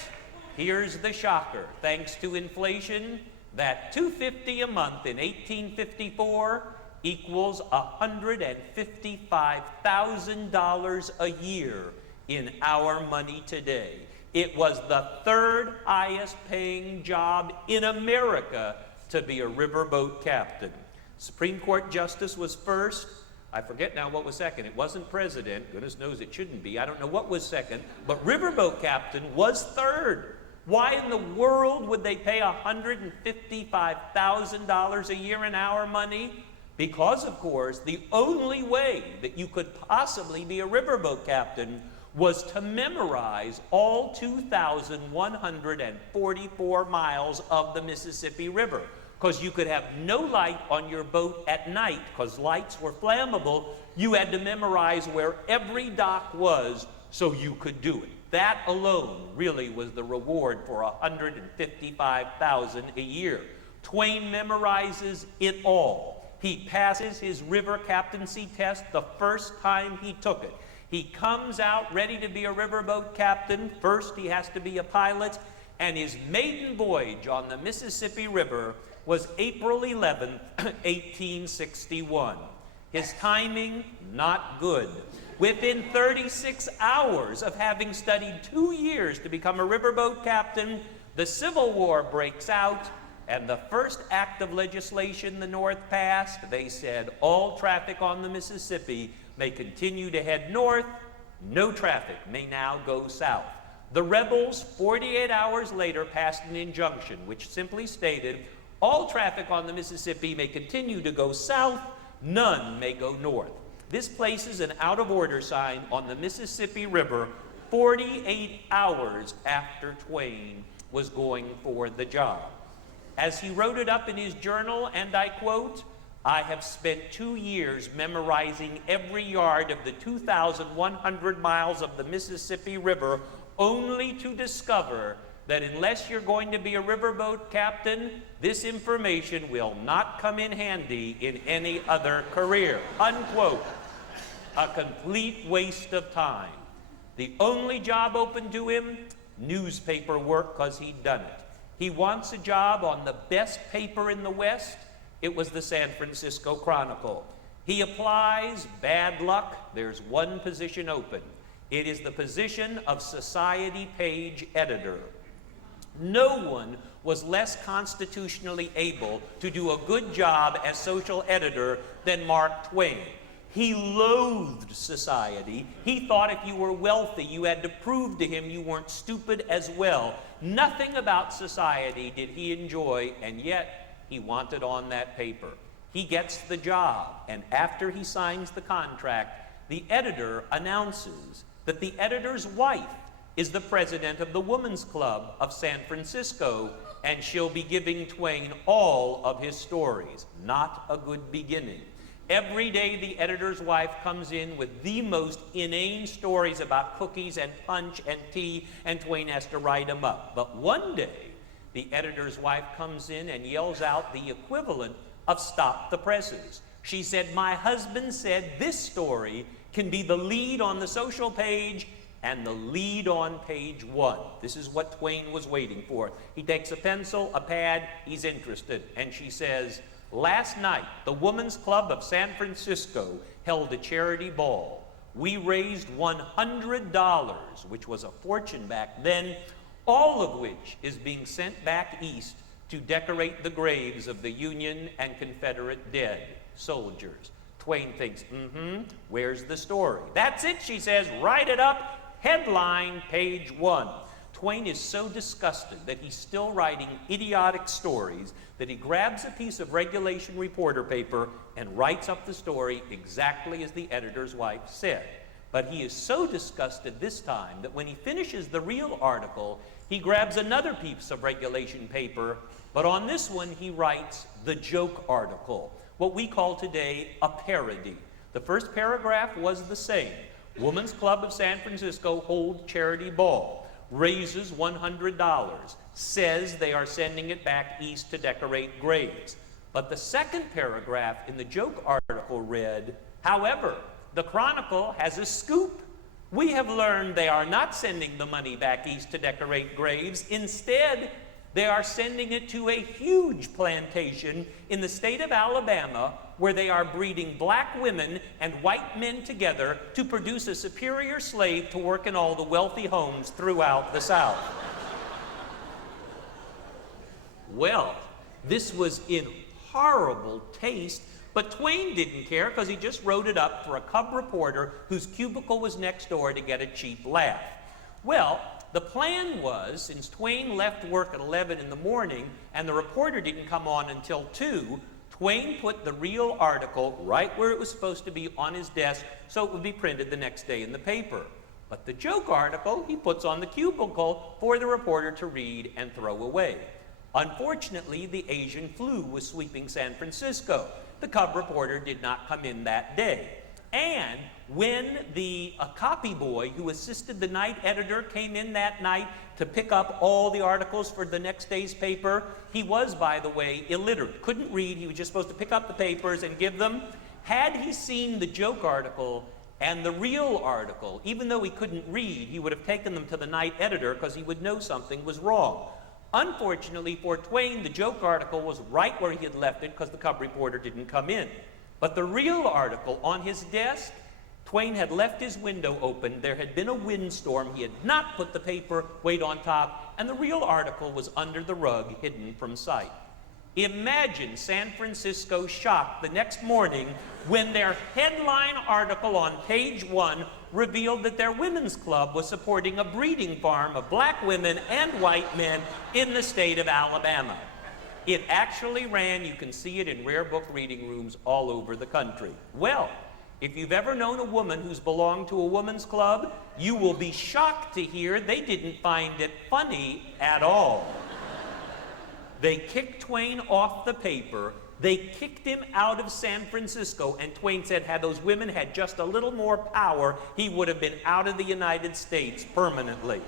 here's the shocker. Thanks to inflation, that $250 a month in 1854 equals $155,000 a year in our money today. It was the 3rd highest paying job in America to be a riverboat captain. Supreme Court Justice was first. I forget now what was second. It wasn't president. Goodness knows it shouldn't be. I don't know what was second. But riverboat captain was 3rd. Why in the world would they pay $155,000 a year in our money? Because, of course, the only way that you could possibly be a riverboat captain was to memorize all 2,144 miles of the Mississippi River. Because you could have no light on your boat at night, because lights were flammable. You had to memorize where every dock was so you could do it. That alone really was the reward for $155,000 a year. Twain memorizes it all. He passes his river captaincy test the first time he took it. He comes out ready to be a riverboat captain. First, he has to be a pilot, and his maiden voyage on the Mississippi River was April 11th, 1861. His timing, not good. Within 36 hours of having studied 2 years to become a riverboat captain, the Civil War breaks out, and the first act of legislation the North passed, they said all traffic on the Mississippi may continue to head north, no traffic may now go south. The rebels, 48 hours later, passed an injunction which simply stated all traffic on the Mississippi may continue to go south, none may go north. This places an out of order sign on the Mississippi River 48 hours after Twain was going for the job. As he wrote it up in his journal, and I quote, "I have spent 2 years memorizing every yard of the 2,100 miles of the Mississippi River only to discover that unless you're going to be a riverboat captain, this information will not come in handy in any other career." Unquote. A complete waste of time. The only job open to him, newspaper work, because he'd done it. He wants a job on the best paper in the West. It was the San Francisco Chronicle. He applies, bad luck, there's one position open. It is the position of society page editor. No one was less constitutionally able to do a good job as social editor than Mark Twain. He loathed society. He thought if you were wealthy, you had to prove to him you weren't stupid as well. Nothing about society did he enjoy, and yet he wanted on that paper. He gets the job, and after he signs the contract, the editor announces that the editor's wife is the president of the Women's Club of San Francisco, and she'll be giving Twain all of his stories. Not a good beginning. Every day the editor's wife comes in with the most inane stories about cookies and punch and tea, and Twain has to write them up. But one day, the editor's wife comes in and yells out the equivalent of "Stop the presses." She said, "My husband said this story can be the lead on the social page and the lead on page 1. This is what Twain was waiting for. He takes a pencil, a pad, he's interested. And she says, "Last night, the Women's Club of San Francisco held a charity ball. We raised $100, which was a fortune back then, all of which is being sent back east to decorate the graves of the Union and Confederate dead soldiers." Twain thinks, where's the story? "That's it," she says, "write it up. Headline, page 1. Twain is so disgusted that he's still writing idiotic stories that he grabs a piece of regulation reporter paper and writes up the story exactly as the editor's wife said. But he is so disgusted this time that when he finishes the real article, he grabs another piece of regulation paper, but on this one he writes the joke article, what we call today a parody. The first paragraph was the same. Women's Club of San Francisco hold charity ball, raises $100, says they are sending it back east to decorate graves. But the second paragraph in the joke article read, "However, the Chronicle has a scoop. We have learned they are not sending the money back east to decorate graves. Instead, they are sending it to a huge plantation in the state of Alabama where they are breeding black women and white men together to produce a superior slave to work in all the wealthy homes throughout the South." Well, this was in horrible taste, but Twain didn't care because he just wrote it up for a cub reporter whose cubicle was next door to get a cheap laugh. Well, the plan was, since Twain left work at 11 in the morning and the reporter didn't come on until 2, Twain put the real article right where it was supposed to be on his desk so it would be printed the next day in the paper. But the joke article he puts on the cubicle for the reporter to read and throw away. Unfortunately, the Asian flu was sweeping San Francisco. The cub reporter did not come in that day. And when the copy boy who assisted the night editor came in that night to pick up all the articles for the next day's paper, he was, by the way, illiterate, couldn't read. He was just supposed to pick up the papers and give them. Had he seen the joke article and the real article, even though he couldn't read, he would have taken them to the night editor because he would know something was wrong. Unfortunately for Twain, the joke article was right where he had left it because the cub reporter didn't come in. But the real article on his desk, Twain had left his window open. There had been a windstorm. He had not put the paper weight on top, and the real article was under the rug, hidden from sight. Imagine San Francisco shocked the next morning when their headline article on page 1 revealed that their women's club was supporting a breeding farm of black women and white men in the state of Alabama. It actually ran, you can see it in rare book reading rooms all over the country. Well, if you've ever known a woman who's belonged to a women's club, you will be shocked to hear they didn't find it funny at all. They kicked Twain off the paper. They kicked him out of San Francisco, and Twain said had those women had just a little more power, he would have been out of the United States permanently.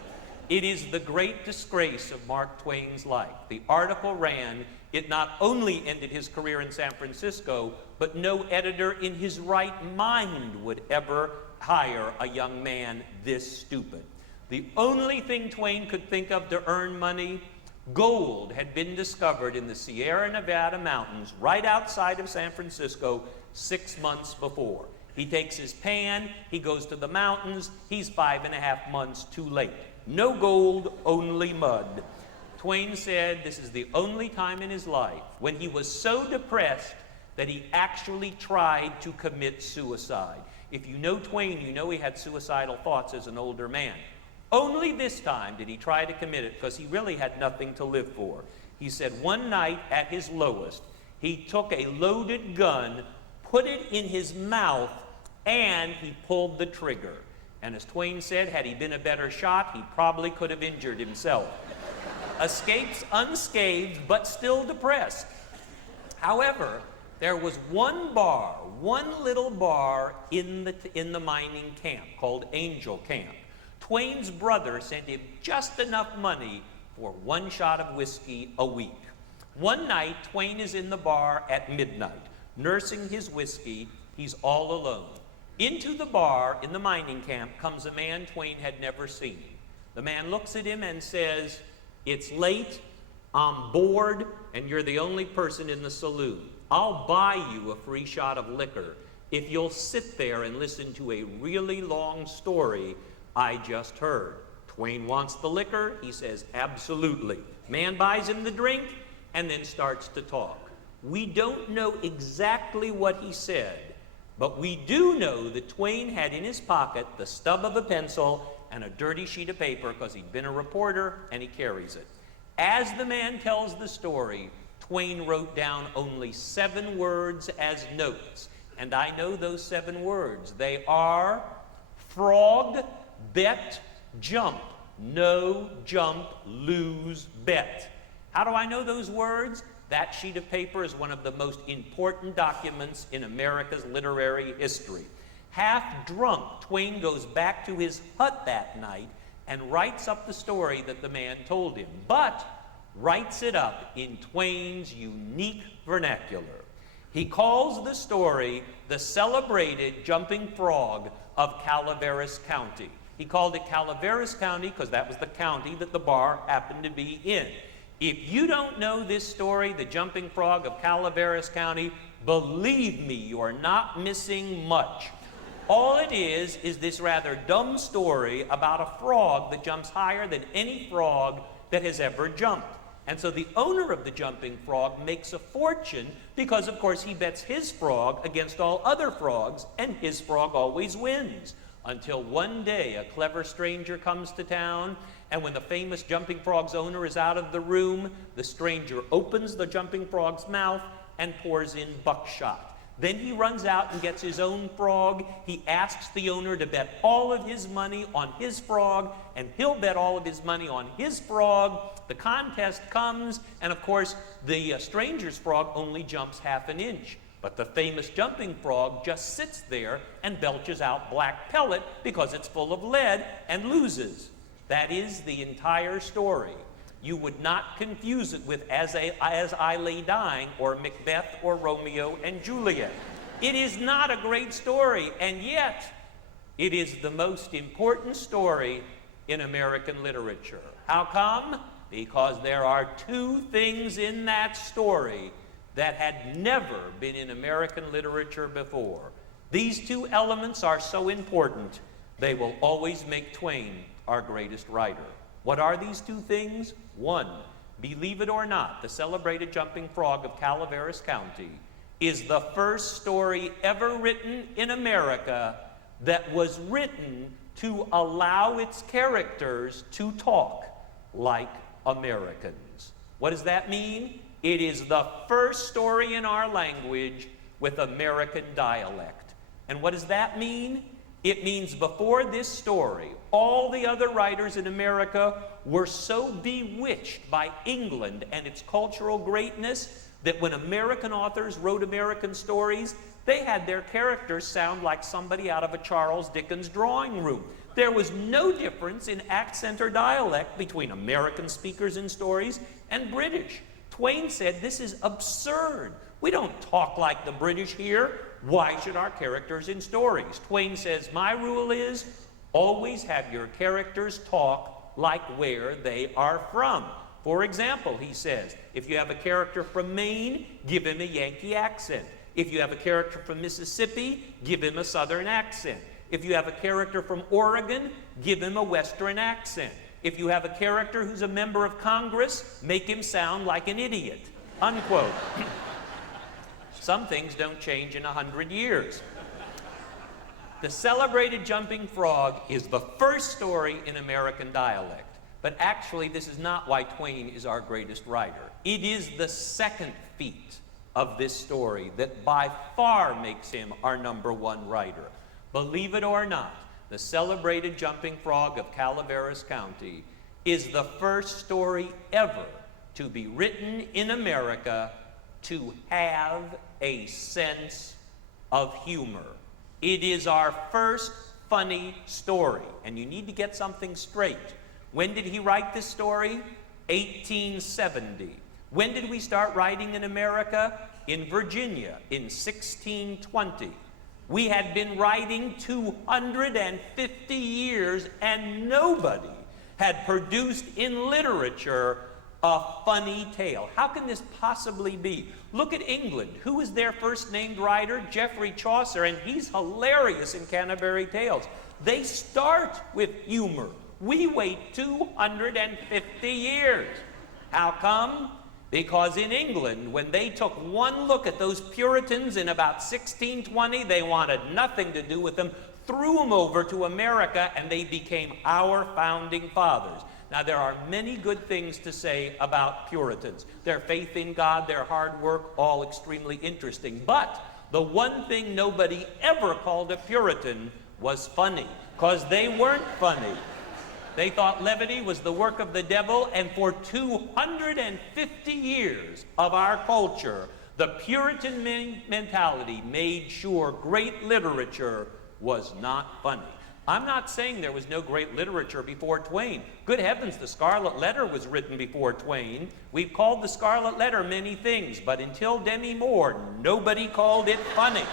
It is the great disgrace of Mark Twain's life. The article ran, it not only ended his career in San Francisco, but no editor in his right mind would ever hire a young man this stupid. The only thing Twain could think of to earn money, gold had been discovered in the Sierra Nevada mountains right outside of San Francisco 6 months before. He takes his pan, he goes to the mountains, he's 5.5 months too late. No gold, only mud. Twain said this is the only time in his life when he was so depressed that he actually tried to commit suicide. If you know Twain, you know he had suicidal thoughts as an older man. Only this time did he try to commit it because he really had nothing to live for. He said one night at his lowest, he took a loaded gun, put it in his mouth, and he pulled the trigger. And as Twain said, had he been a better shot, he probably could have injured himself. escapes unscathed but still depressed. However, there was one little bar in the mining camp called Angel Camp. Twain's brother sent him just enough money for one shot of whiskey a week. One night, Twain is in the bar at midnight, nursing his whiskey. He's all alone. Into the bar in the mining camp comes a man Twain had never seen. The man looks at him and says, "It's late, I'm bored, and you're the only person in the saloon. I'll buy you a free shot of liquor if you'll sit there and listen to a really long story I just heard." Twain wants the liquor. He says, "Absolutely." Man buys him the drink and then starts to talk. We don't know exactly what he said, but we do know that Twain had in his pocket the stub of a pencil and a dirty sheet of paper because he'd been a reporter and he carries it. As the man tells the story, Twain wrote down only 7 words as notes. And I know those 7 words. They are frog, bet, jump. No, jump, lose, bet. How do I know those words? That sheet of paper is one of the most important documents in America's literary history. Half drunk, Twain goes back to his hut that night and writes up the story that the man told him, but writes it up in Twain's unique vernacular. He calls the story the celebrated jumping frog of Calaveras County. He called it Calaveras County because that was the county that the bar happened to be in. If you don't know this story, the jumping frog of Calaveras County, believe me, you are not missing much. All it is this rather dumb story about a frog that jumps higher than any frog that has ever jumped. And so the owner of the jumping frog makes a fortune because, of course, he bets his frog against all other frogs, and his frog always wins. Until one day a clever stranger comes to town, and when the famous jumping frog's owner is out of the room, the stranger opens the jumping frog's mouth and pours in buckshot. Then he runs out and gets his own frog. He asks the owner to bet all of his money on his frog, and he'll bet all of his money on his frog. The contest comes, and of course, the stranger's frog only jumps half an inch. But the famous jumping frog just sits there and belches out black pellet because it's full of lead and loses. That is the entire story. You would not confuse it with As I Lay Dying or Macbeth or Romeo and Juliet. It is not a great story, and yet it is the most important story in American literature. How come? Because there are 2 things in that story that had never been in American literature before. These 2 elements are so important, they will always make Twain our greatest writer. What are these 2 things? 1, believe it or not, the celebrated jumping frog of Calaveras County is the first story ever written in America that was written to allow its characters to talk like Americans. What does that mean? It is the first story in our language with American dialect. And what does that mean? It means before this story, all the other writers in America were so bewitched by England and its cultural greatness that when American authors wrote American stories, they had their characters sound like somebody out of a Charles Dickens drawing room. There was no difference in accent or dialect between American speakers in stories and British. Twain said, "This is absurd. We don't talk like the British here. Why should our characters in stories?" Twain says, "My rule is always have your characters talk like where they are from." For example, he says, if you have a character from Maine, give him a Yankee accent. If you have a character from Mississippi, give him a Southern accent. If you have a character from Oregon, give him a Western accent. If you have a character who's a member of Congress, make him sound like an idiot. Unquote. Some things don't change in 100 years. The celebrated jumping frog is the first story in American dialect. But actually, this is not why Twain is our greatest writer. It is the second feat of this story that by far makes him our #1 writer. Believe it or not, the celebrated jumping frog of Calaveras County is the first story ever to be written in America to have a sense of humor. It is our first funny story, and you need to get something straight. When did he write this story? 1870. When did we start writing in America? In Virginia, in 1620. We had been writing 250 years, and nobody had produced in literature a funny tale. How can this possibly be? Look at England. Who is their first named writer? Geoffrey Chaucer, and he's hilarious in Canterbury Tales. They start with humor. We wait 250 years. How come? Because in England, when they took one look at those Puritans in about 1620, they wanted nothing to do with them, threw them over to America, and they became our founding fathers. Now, there are many good things to say about Puritans. Their faith in God, their hard work, all extremely interesting. But the one thing nobody ever called a Puritan was funny, because they weren't funny. They thought levity was the work of the devil, and for 250 years of our culture, the Puritan mentality made sure great literature was not funny. I'm not saying there was no great literature before Twain. Good heavens, the Scarlet Letter was written before Twain. We've called the Scarlet Letter many things, but until Demi Moore, nobody called it funny.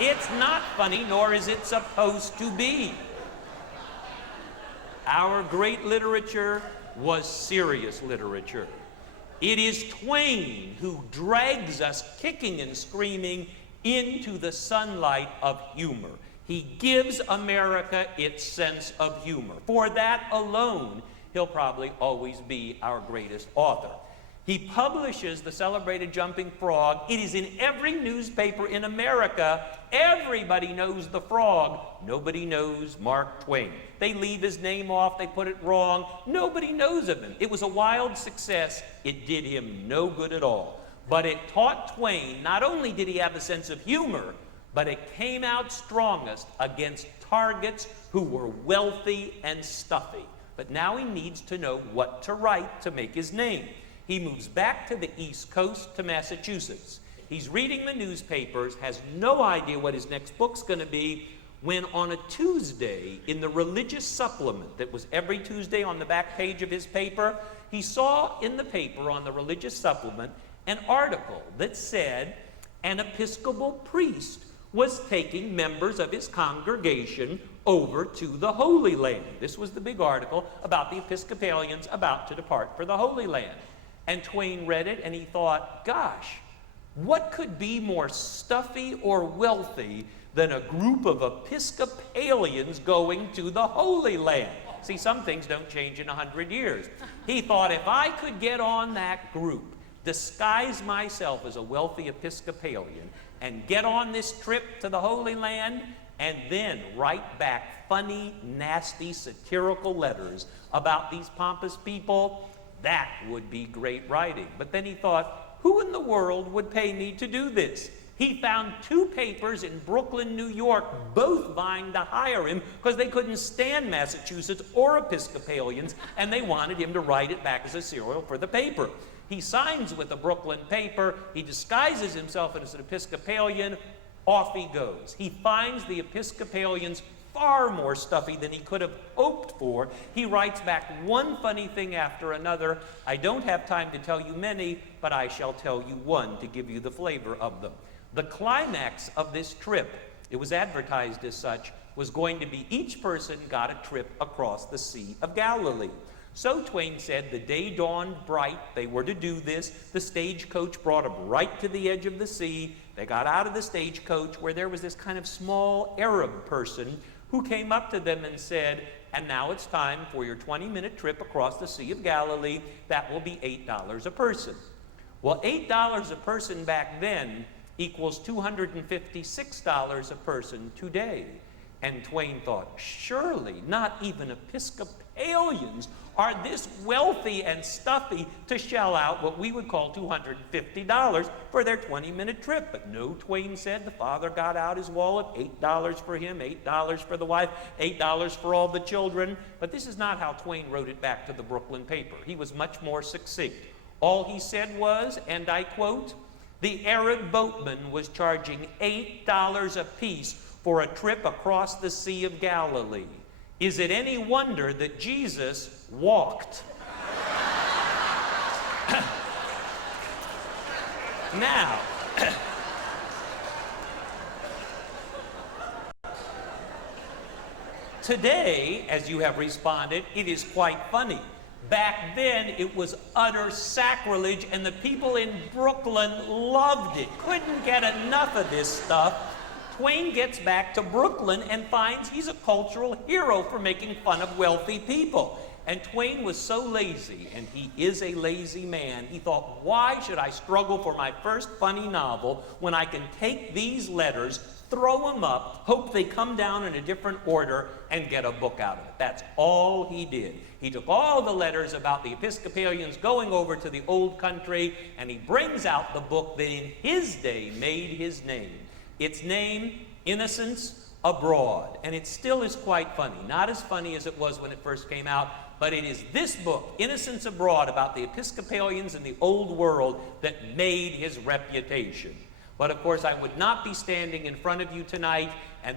It's not funny, nor is it supposed to be. Our great literature was serious literature. It is Twain who drags us kicking and screaming into the sunlight of humor. He gives America its sense of humor. For that alone, he'll probably always be our greatest author. He publishes the celebrated Jumping Frog. It is in every newspaper in America. Everybody knows the frog. Nobody knows Mark Twain. They leave his name off. They put it wrong. Nobody knows of him. It was a wild success. It did him no good at all. But it taught Twain, not only did he have a sense of humor, but it came out strongest against targets who were wealthy and stuffy. But now he needs to know what to write to make his name. He moves back to the East Coast to Massachusetts. He's reading the newspapers, has no idea what his next book's going to be, when on a Tuesday in the religious supplement that was every Tuesday on the back page of his paper, he saw in the paper on the religious supplement an article that said an Episcopal priest was taking members of his congregation over to the Holy Land. This was the big article about the Episcopalians about to depart for the Holy Land. And Twain read it and he thought, gosh, what could be more stuffy or wealthy than a group of Episcopalians going to the Holy Land? See, some things don't change in 100 years. He thought, if I could get on that group, disguise myself as a wealthy Episcopalian, and get on this trip to the Holy Land, and then write back funny, nasty, satirical letters about these pompous people, that would be great writing. But then he thought, who in the world would pay me to do this? He found two papers in Brooklyn, New York, both vying to hire him because they couldn't stand Massachusetts or Episcopalians, and they wanted him to write it back as a serial for the paper. He signs with the Brooklyn paper, he disguises himself as an Episcopalian, off he goes. He finds the Episcopalians far more stuffy than he could have hoped for. He writes back one funny thing after another. I don't have time to tell you many, but I shall tell you one to give you the flavor of them. The climax of this trip, it was advertised as such, was going to be each person got a trip across the Sea of Galilee. So Twain said the day dawned bright, they were to do this. The stagecoach brought them right to the edge of the sea. They got out of the stagecoach where there was this kind of small Arab person who came up to them and said, and now it's time for your 20-minute trip across the Sea of Galilee. That will be $8 a person. Well, $8 a person back then equals $256 a person today. And Twain thought, surely not even Episcopalians are this wealthy and stuffy to shell out what we would call $250 for their 20-minute trip. But no, Twain said. The father got out his wallet, $8 for him, $8 for the wife, $8 for all the children. But this is not how Twain wrote it back to the Brooklyn paper. He was much more succinct. All he said was, and I quote, "The Arab boatman was charging $8 apiece for a trip across the Sea of Galilee. Is it any wonder that Jesus walked?" Now, today, as you have responded, it is quite funny. Back then, it was utter sacrilege, and the people in Brooklyn loved it, couldn't get enough of this stuff. Twain gets back to Brooklyn and finds he's a cultural hero for making fun of wealthy people. And Twain was so lazy, and he is a lazy man, he thought, why should I struggle for my first funny novel when I can take these letters, throw them up, hope they come down in a different order, and get a book out of it. That's all he did. He took all the letters about the Episcopalians going over to the old country, and he brings out the book that in his day made his name. Its name, Innocents Abroad, and it still is quite funny. Not as funny as it was when it first came out, but it is this book, Innocents Abroad, about the Episcopalians in the old world that made his reputation. But of course, I would not be standing in front of you tonight, and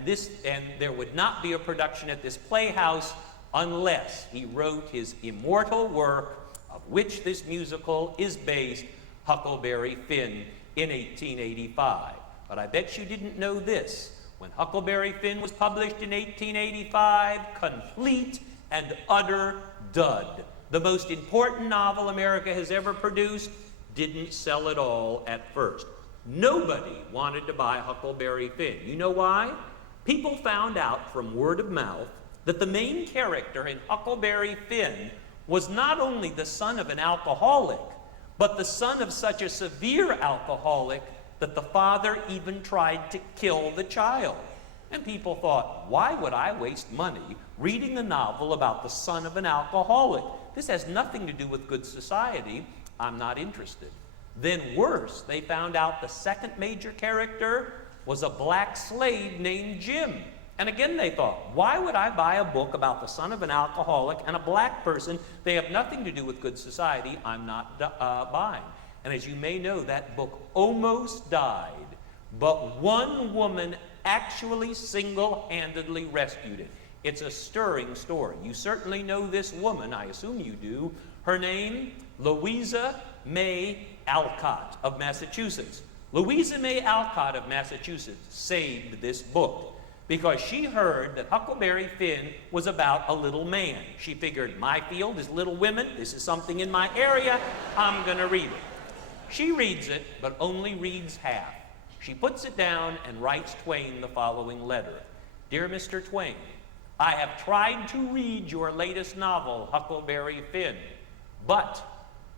there would not be a production at this Playhouse unless he wrote his immortal work, of which this musical is based, Huckleberry Finn, in 1885. But I bet you didn't know this. When Huckleberry Finn was published in 1885, complete and utter dud. The most important novel America has ever produced didn't sell at all at first. Nobody wanted to buy Huckleberry Finn. You know why? People found out from word of mouth that the main character in Huckleberry Finn was not only the son of an alcoholic, but the son of such a severe alcoholic that the father even tried to kill the child. And people thought, why would I waste money reading a novel about the son of an alcoholic? This has nothing to do with good society. I'm not interested. Then worse, they found out the second major character was a black slave named Jim. And again they thought, why would I buy a book about the son of an alcoholic and a black person? They have nothing to do with good society. I'm not buying. And as you may know, that book almost died, but one woman actually single-handedly rescued it. It's a stirring story. You certainly know this woman, I assume you do. Her name, Louisa May Alcott of Massachusetts. Louisa May Alcott of Massachusetts saved this book because she heard that Huckleberry Finn was about a little man. She figured, my field is Little Women, this is something in my area, I'm gonna read it. She reads it, but only reads half. She puts it down and writes Twain the following letter. Dear Mr. Twain, I have tried to read your latest novel, Huckleberry Finn, but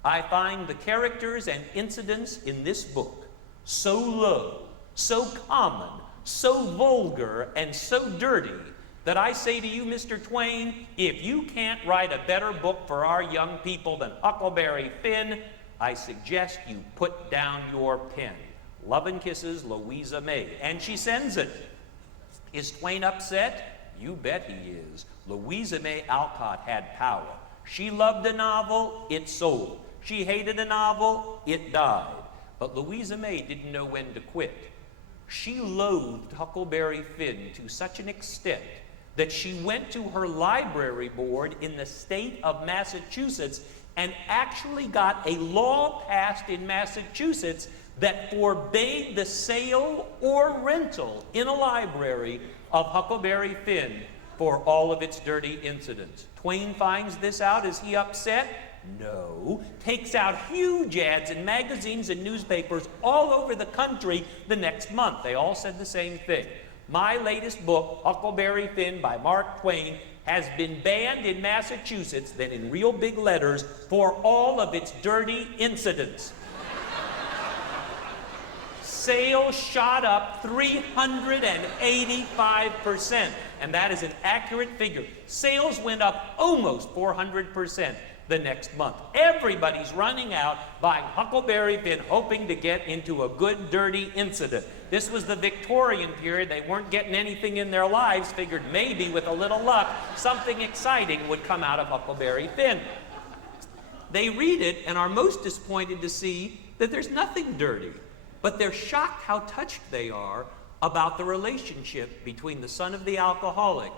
I find the characters and incidents in this book so low, so common, so vulgar, and so dirty that I say to you, Mr. Twain, if you can't write a better book for our young people than Huckleberry Finn, I suggest you put down your pen. Love and kisses, Louisa May. And she sends it. Is Twain upset? You bet he is. Louisa May Alcott had power. She loved a novel, it sold. She hated a novel, it died. But Louisa May didn't know when to quit. She loathed Huckleberry Finn to such an extent that she went to her library board in the state of Massachusetts and actually got a law passed in Massachusetts that forbade the sale or rental in a library of Huckleberry Finn for all of its dirty incidents. Twain finds this out. Is he upset? No. Takes out huge ads in magazines and newspapers all over the country the next month. They all said the same thing. My latest book, Huckleberry Finn by Mark Twain, has been banned in Massachusetts, then in real big letters, for all of its dirty incidents. Sales shot up 385%. and that is an accurate figure. Sales went up almost 400% the next month. Everybody's running out buying Huckleberry Finn, hoping to get into a good, dirty incident. This was the Victorian period. They weren't getting anything in their lives, figured maybe with a little luck, something exciting would come out of Huckleberry Finn. They read it and are most disappointed to see that there's nothing dirty, but they're shocked how touched they are about the relationship between the son of the alcoholic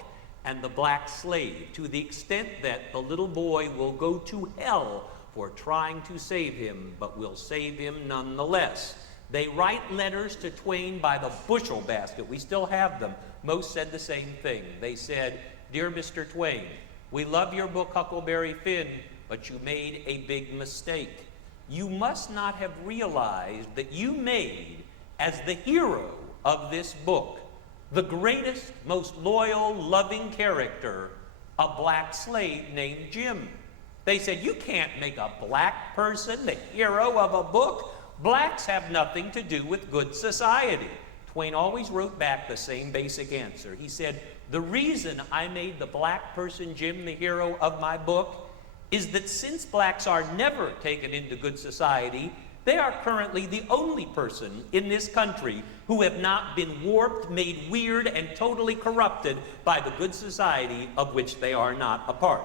and the black slave, to the extent that the little boy will go to hell for trying to save him, but will save him nonetheless. They write letters to Twain by the bushel basket. We still have them. Most said the same thing. They said, "Dear Mr. Twain, we love your book Huckleberry Finn, but you made a big mistake. You must not have realized that you made, as the hero of this book, the greatest, most loyal, loving character, a black slave named Jim." They said, "You can't make a black person the hero of a book. Blacks have nothing to do with good society." Twain always wrote back the same basic answer. He said, "The reason I made the black person Jim the hero of my book is that since blacks are never taken into good society, they are currently the only person in this country who have not been warped, made weird, and totally corrupted by the good society of which they are not a part.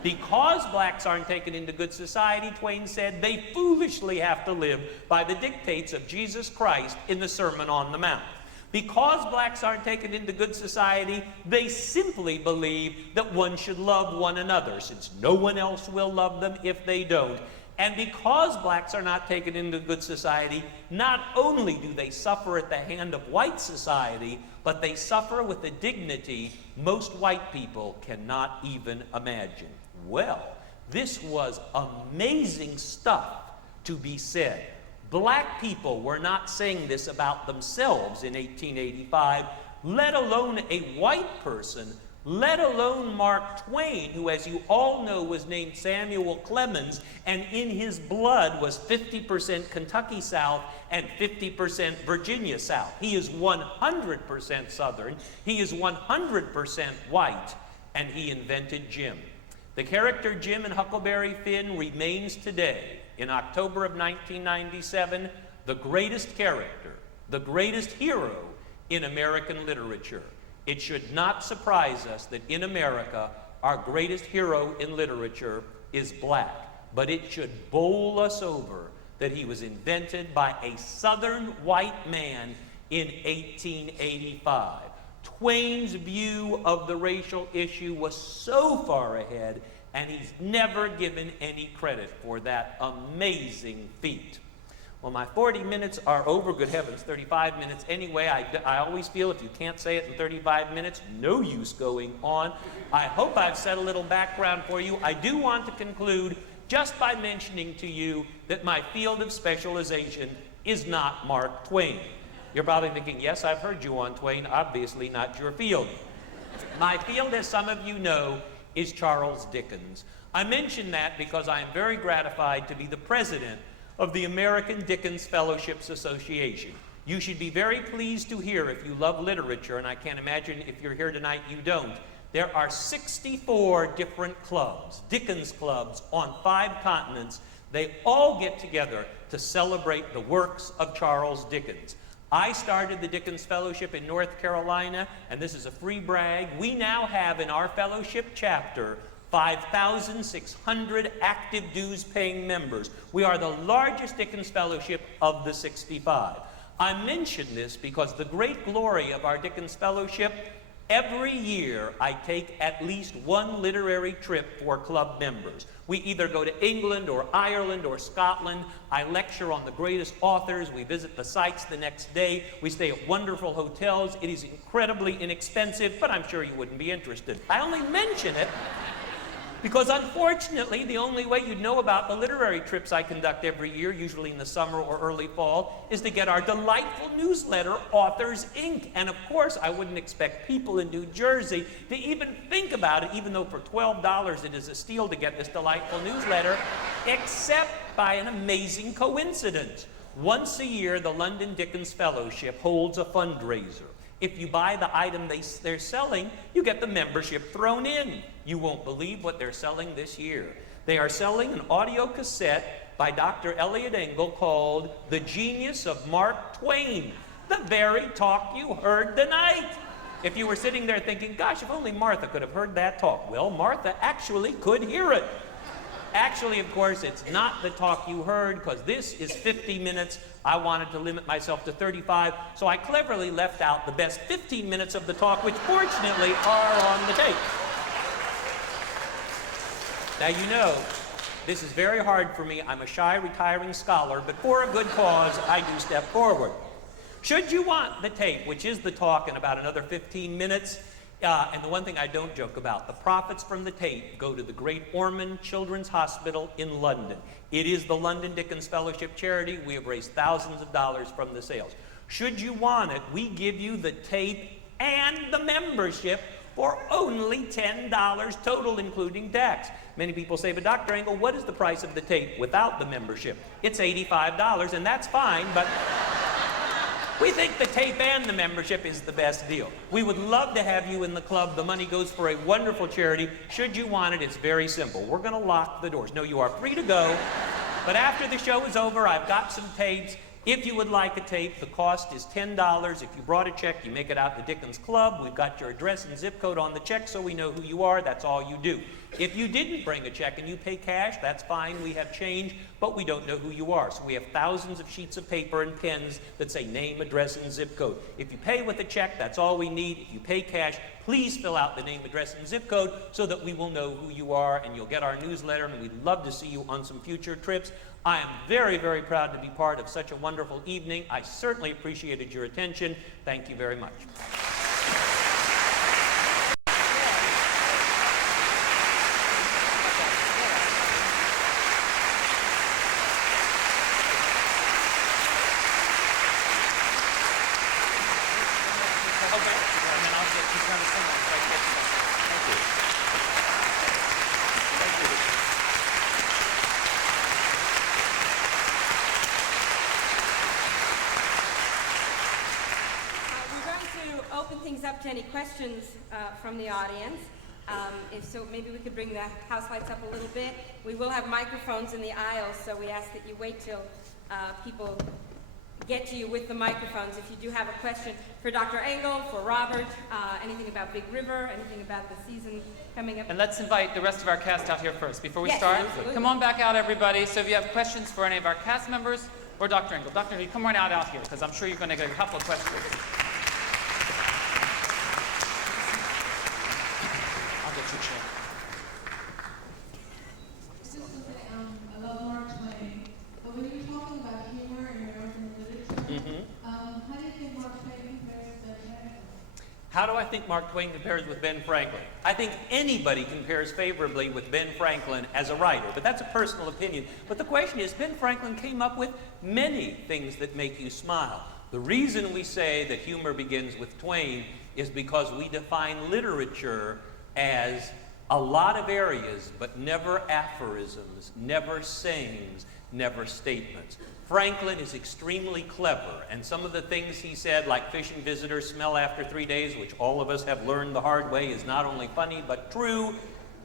Because blacks aren't taken into good society," Twain said, "they foolishly have to live by the dictates of Jesus Christ in the Sermon on the Mount. Because blacks aren't taken into good society, they simply believe that one should love one another, since no one else will love them if they don't. And because blacks are not taken into good society, not only do they suffer at the hand of white society, but they suffer with a dignity most white people cannot even imagine." Well, this was amazing stuff to be said. Black people were not saying this about themselves in 1885, let alone a white person, let alone Mark Twain, who, as you all know, was named Samuel Clemens, and in his blood was 50% Kentucky South and 50% Virginia South. He is 100% Southern, he is 100% white, and he invented Jim. The character Jim in Huckleberry Finn remains today, in October of 1997, the greatest character, the greatest hero in American literature. It should not surprise us that in America, our greatest hero in literature is black, but it should bowl us over that he was invented by a Southern white man in 1885. Twain's view of the racial issue was so far ahead, and he's never given any credit for that amazing feat. Well, my 40 minutes are over. Good heavens, 35 minutes anyway. I always feel if you can't say it in 35 minutes, no use going on. I hope I've said a little background for you. I do want to conclude just by mentioning to you that my field of specialization is not Mark Twain. You're probably thinking, yes, I've heard you on Twain, obviously not your field. My field, as some of you know, is Charles Dickens. I mention that because I am very gratified to be the president of the American Dickens Fellowships Association. You should be very pleased to hear, if you love literature, and I can't imagine if you're here tonight you don't, there are 64 different clubs, Dickens clubs, on 5 continents. They all get together to celebrate the works of Charles Dickens. I started the Dickens Fellowship in North Carolina, and this is a free brag. We now have in our fellowship chapter 5,600 active dues-paying members. We are the largest Dickens Fellowship of the 65. I mention this because the great glory of our Dickens Fellowship, every year I take at least one literary trip for club members. We either go to England or Ireland or Scotland. I lecture on the greatest authors. We visit the sites the next day. We stay at wonderful hotels. It is incredibly inexpensive, but I'm sure you wouldn't be interested. I only mention it because unfortunately, the only way you'd know about the literary trips I conduct every year, usually in the summer or early fall, is to get our delightful newsletter, Authors Inc. And of course, I wouldn't expect people in New Jersey to even think about it, even though for $12 it is a steal to get this delightful newsletter, except by an amazing coincidence. Once a year, the London Dickens Fellowship holds a fundraiser. If you buy the item they're selling, you get the membership thrown in. You won't believe what they're selling this year. They are selling an audio cassette by Dr. Elliot Engel called The Genius of Mark Twain, the very talk you heard tonight. If you were sitting there thinking, gosh, if only Martha could have heard that talk. Well, Martha actually could hear it. Actually, of course, it's not the talk you heard, because this is 50 minutes. I wanted to limit myself to 35, so I cleverly left out the best 15 minutes of the talk, which fortunately are on the tape. Now, you know, this is very hard for me. I'm a shy, retiring scholar, but for a good cause, I do step forward. Should you want the tape, which is the talk in about another 15 minutes, and the one thing I don't joke about, the profits from the tape go to the Great Ormond Children's Hospital in London. It is the London Dickens Fellowship charity. We have raised thousands of dollars from the sales. Should you want it, we give you the tape and the membership for only $10 total, including tax. Many people say, but Dr. Engel, what is the price of the tape without the membership? It's $85, and that's fine, but we think the tape and the membership is the best deal. We would love to have you in the club. The money goes for a wonderful charity. Should you want it, it's very simple. We're going to lock the doors. No, you are free to go, but after the show is over, I've got some tapes. If you would like a tape, the cost is $10. If you brought a check, you make it out to Dickens Club. We've got your address and zip code on the check so we know who you are. That's all you do. If you didn't bring a check and you pay cash, that's fine. We have change, but we don't know who you are. So we have thousands of sheets of paper and pens that say name, address, and zip code. If you pay with a check, that's all we need. If you pay cash, please fill out the name, address, and zip code so that we will know who you are, and you'll get our newsletter, and we'd love to see you on some future trips. I am very, very proud to be part of such a wonderful evening. I certainly appreciated your attention. Thank you very much. Up to any questions from the audience. If so, maybe we could bring the house lights up a little bit. We will have microphones in the aisles, so we ask that you wait till people get to you with the microphones. If you do have a question for Dr. Engel, for Robert, anything about Big River, anything about the season coming up. And let's invite the rest of our cast out here first before we Yes, start. absolutely. Come on back out, everybody. So if you have questions for any of our cast members or Dr. Engel, Dr. Engel, come right out here, because I'm sure you're going to get a couple of questions. I love Mark Twain, but when you're talking about humor in American literature, how do you think Mark Twain compares to Ben Franklin? How do I think Mark Twain compares with Ben Franklin? I think anybody compares favorably with Ben Franklin as a writer, but that's a personal opinion. But the question is, Ben Franklin came up with many things that make you smile. The reason we say that humor begins with Twain is because we define literature as a lot of areas, but never aphorisms, never sayings, never statements. Franklin is extremely clever, and some of the things he said, like fishing visitors smell after 3 days, which all of us have learned the hard way is not only funny but true.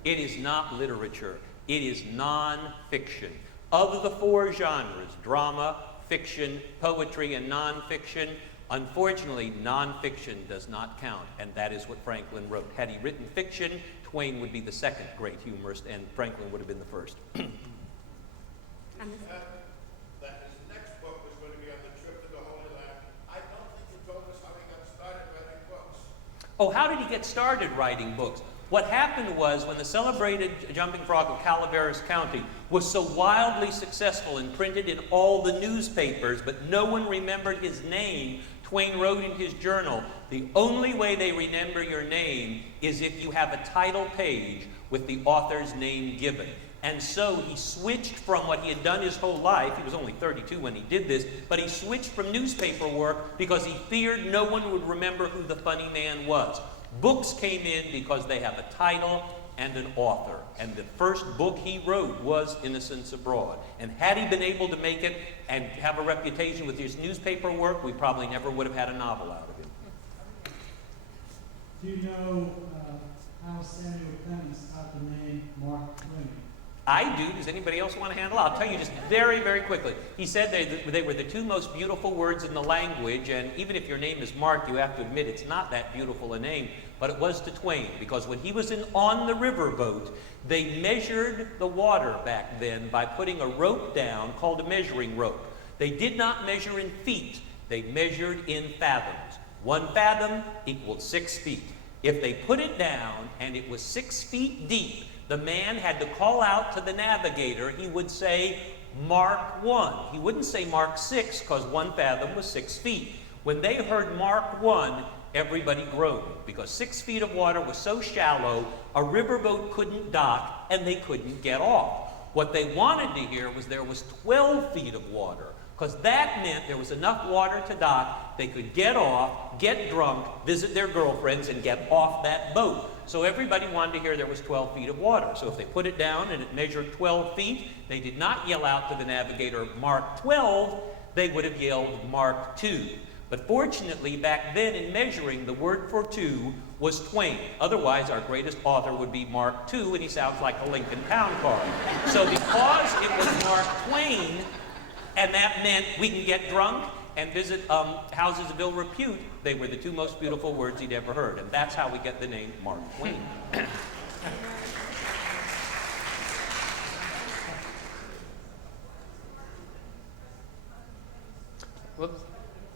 It is not literature. It is nonfiction. Of the four genres, drama, fiction, poetry, and nonfiction, unfortunately, nonfiction does not count, and that is what Franklin wrote. Had he written fiction, Twain would be the second great humorist, and Franklin would have been the first. That his next book was going to be on the trip to the Holy Land. I don't think you told us how he got started writing books. Oh, how did he get started writing books? What happened was, when the celebrated Jumping Frog of Calaveras County was so wildly successful and printed in all the newspapers, but no one remembered his name, Twain wrote in his journal, the only way they remember your name is if you have a title page with the author's name given. And so he switched from what he had done his whole life. He was only 32 when he did this, but he switched from newspaper work because he feared no one would remember who the funny man was. Books came in because they have a title and an author. And the first book he wrote was Innocents Abroad. And had he been able to make it and have a reputation with his newspaper work, we probably never would have had a novel out of him. do you know how Samuel Clemens got the name Mark Twain? I do. Does anybody else want to handle it? I'll tell you just very, very quickly. He said they were the two most beautiful words in the language, and even if your name is Mark, you have to admit it's not that beautiful a name, but it was to Twain, because when he was on the riverboat, they measured the water back then by putting a rope down called a measuring rope. They did not measure in feet. They measured in fathoms. 1 fathom equaled 6 feet. If they put it down and it was 6 feet deep, the man had to call out to the navigator. He would say, Mark 1. He wouldn't say Mark 6, because 1 fathom was 6 feet. When they heard Mark 1, everybody groaned, because 6 feet of water was so shallow, a riverboat couldn't dock, and they couldn't get off. What they wanted to hear was there was 12 feet of water, because that meant there was enough water to dock, they could get off, get drunk, visit their girlfriends, and get off that boat. So everybody wanted to hear there was 12 feet of water. So if they put it down and it measured 12 feet, they did not yell out to the navigator, Mark 12, they would have yelled Mark 2. But fortunately, back then in measuring, the word for 2 was Twain. Otherwise, our greatest author would be Mark 2, and he sounds like a Lincoln Town Car. So because it was Mark Twain, and that meant we can get drunk and visit houses of ill repute, they were the two most beautiful words he'd ever heard. And that's how we get the name Mark Twain. Whoops.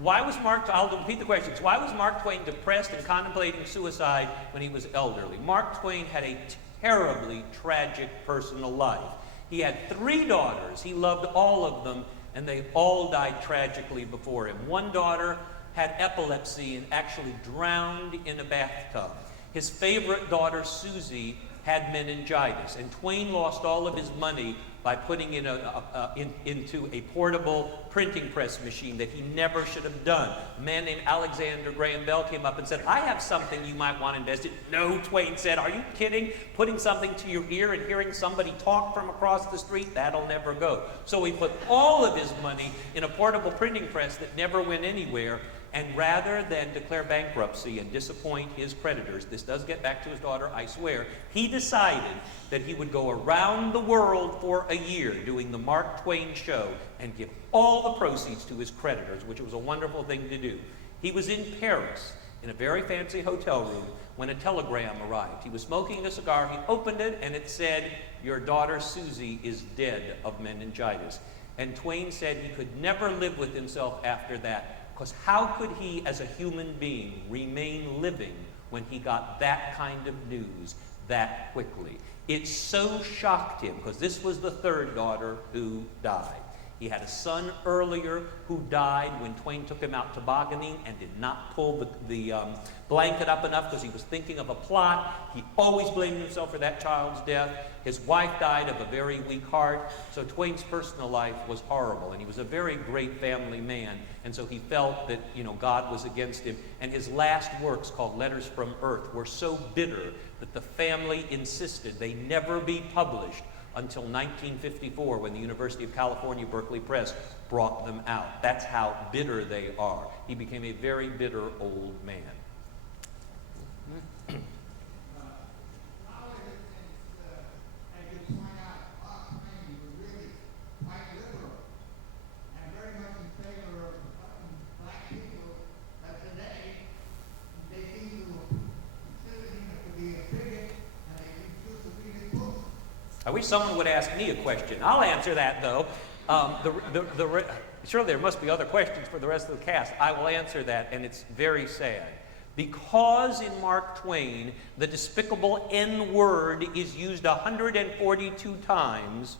I'll repeat the questions. Why was Mark Twain depressed and contemplating suicide when he was elderly? Mark Twain had a terribly tragic personal life. He had 3 daughters. He loved all of them, and they all died tragically before him. One daughter had epilepsy and actually drowned in a bathtub. His favorite daughter, Susie, had meningitis, and Twain lost all of his money by putting into a portable printing press machine that he never should have done. A man named Alexander Graham Bell came up and said, I have something you might want to invest in. No, Twain said, are you kidding? Putting something to your ear and hearing somebody talk from across the street, that'll never go. So he put all of his money in a portable printing press that never went anywhere, and rather than declare bankruptcy and disappoint his creditors, this does get back to his daughter, I swear, he decided that he would go around the world for a year doing the Mark Twain show and give all the proceeds to his creditors, which was a wonderful thing to do. He was in Paris in a very fancy hotel room when a telegram arrived. He was smoking a cigar, he opened it, and it said, your daughter Susie is dead of meningitis. And Twain said he could never live with himself after that, because how could he, as a human being, remain living when he got that kind of news that quickly? It so shocked him, because this was the 3rd daughter who died. He had a son earlier who died when Twain took him out tobogganing and did not pull the blanket up enough because he was thinking of a plot. He always blamed himself for that child's death. His wife died of a very weak heart. So Twain's personal life was horrible, and he was a very great family man. And so he felt that, God was against him. And his last works, called Letters from Earth, were so bitter that the family insisted they never be published until 1954, when the University of California, Berkeley Press brought them out. That's how bitter they are. He became a very bitter old man. I wish someone would ask me a question. I'll answer that, though. Surely there must be other questions for the rest of the cast. I will answer that, and it's very sad. Because in Mark Twain, the despicable N word is used 142 times,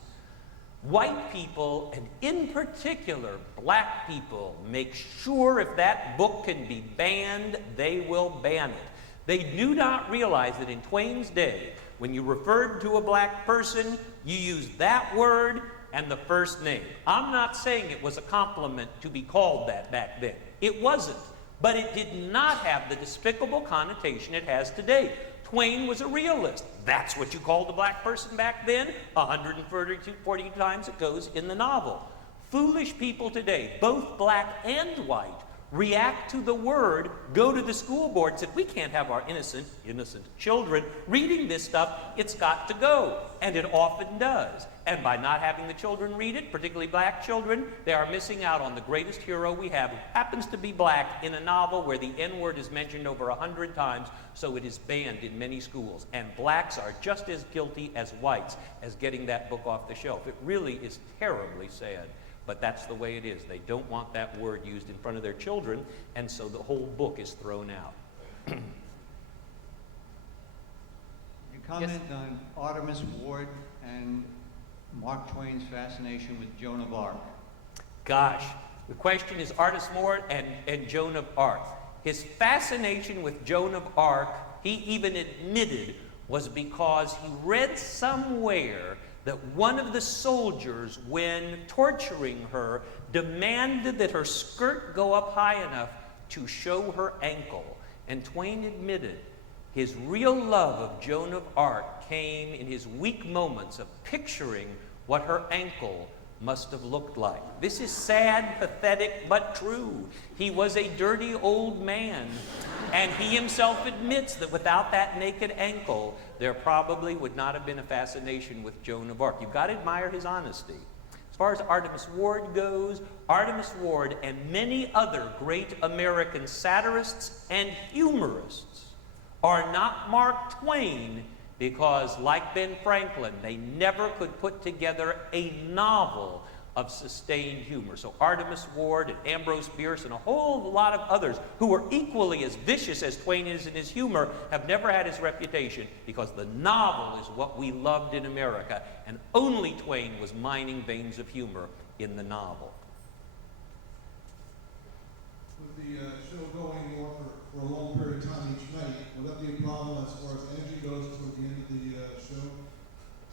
white people, and in particular black people, make sure if that book can be banned, they will ban it. They do not realize that in Twain's day, when you referred to a black person, you used that word and the first name. I'm not saying it was a compliment to be called that back then. It wasn't. But it did not have the despicable connotation it has today. Twain was a realist. That's what you called a black person back then. 142 times it goes in the novel. Foolish people today, both black and white, react to the word, go to the school board, and said, we can't have our innocent children reading this stuff. It's got to go. And it often does. And by not having the children read it, particularly black children, they are missing out on the greatest hero we have, who happens to be black, in a novel where the N-word is mentioned over 100 times, so it is banned in many schools. And blacks are just as guilty as whites as getting that book off the shelf. It really is terribly sad. But that's the way it is. They don't want that word used in front of their children, and so the whole book is thrown out. You comment on Artemus Ward and Mark Twain's fascination with Joan of Arc. Gosh, the question is Artemus Ward and Joan of Arc. His fascination with Joan of Arc, he even admitted, was because he read somewhere that one of the soldiers, when torturing her, demanded that her skirt go up high enough to show her ankle. And Twain admitted his real love of Joan of Arc came in his weak moments of picturing what her ankle must have looked like. This is sad, pathetic, but true. He was a dirty old man, and he himself admits that without that naked ankle, there probably would not have been a fascination with Joan of Arc. You've got to admire his honesty. As far as Artemus Ward goes, Artemus Ward and many other great American satirists and humorists are not Mark Twain, because, like Ben Franklin, they never could put together a novel of sustained humor. So Artemus Ward and Ambrose Bierce and a whole lot of others who were equally as vicious as Twain is in his humor have never had his reputation, because the novel is what we loved in America, and only Twain was mining veins of humor in the novel. With the show going on for a long period of time each night, would that be a problem as far as energy goes toward the end of the show,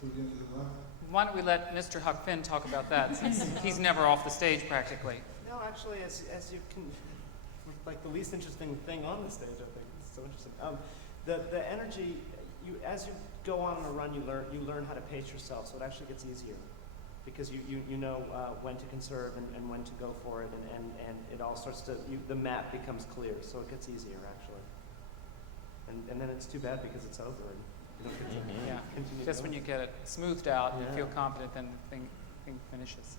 toward the end of the run? Why don't we let Mr. Huck Finn talk about that, since he's never off the stage practically. No, actually, as you can, like the least interesting thing on the stage, I think. It's so interesting. The energy, as you go on a run, you learn how to pace yourself, so it actually gets easier, because you know when to conserve and when to go for it, and it all starts to, the map becomes clear, so it gets easier actually. And then it's too bad because it's over. And you don't get to continue Just going. when you get it smoothed out and you feel confident, then the thing finishes.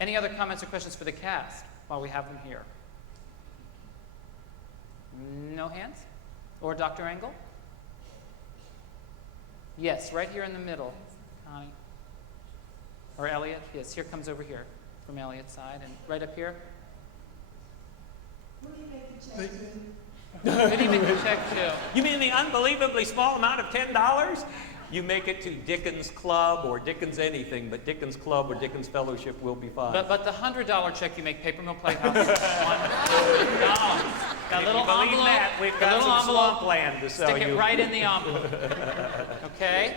Any other comments or questions for the cast while we have them here? No hands? Or Dr. Engel? Yes, right here in the middle. Connie. Or Elliot? Yes, here comes over here from Elliot's side. And right up here? Who do you make the check to? Who do you make the check to? You mean the unbelievably small amount of $10? You make it to Dickens Club or Dickens anything, but Dickens Club or Dickens Fellowship will be fine. But the $100 check you make, Paper Mill Playhouse, $100. That little If you believe envelope, that, we've got some swamp land to sell stick you. it right in the envelope. Okay?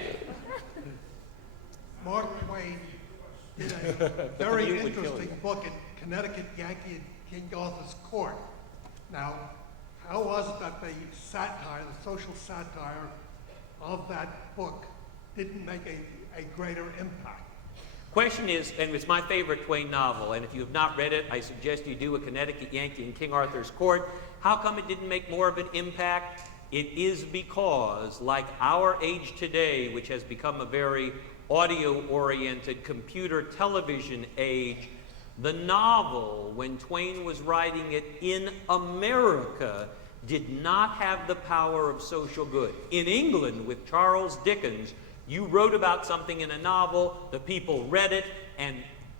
Mark Twain did a very interesting book in Connecticut Yankee and King Arthur's Court. Now, how was it that the satire, the social satire of that book didn't make a greater impact? Question is, and it's my favorite Twain novel, and if you have not read it, I suggest you do, A Connecticut Yankee in King Arthur's Court. How come it didn't make more of an impact? It is because, like our age today, which has become a very audio-oriented computer television age, the novel, when Twain was writing it in America, did not have the power of social good. In England, with Charles Dickens, you wrote about something in a novel, the people read it, and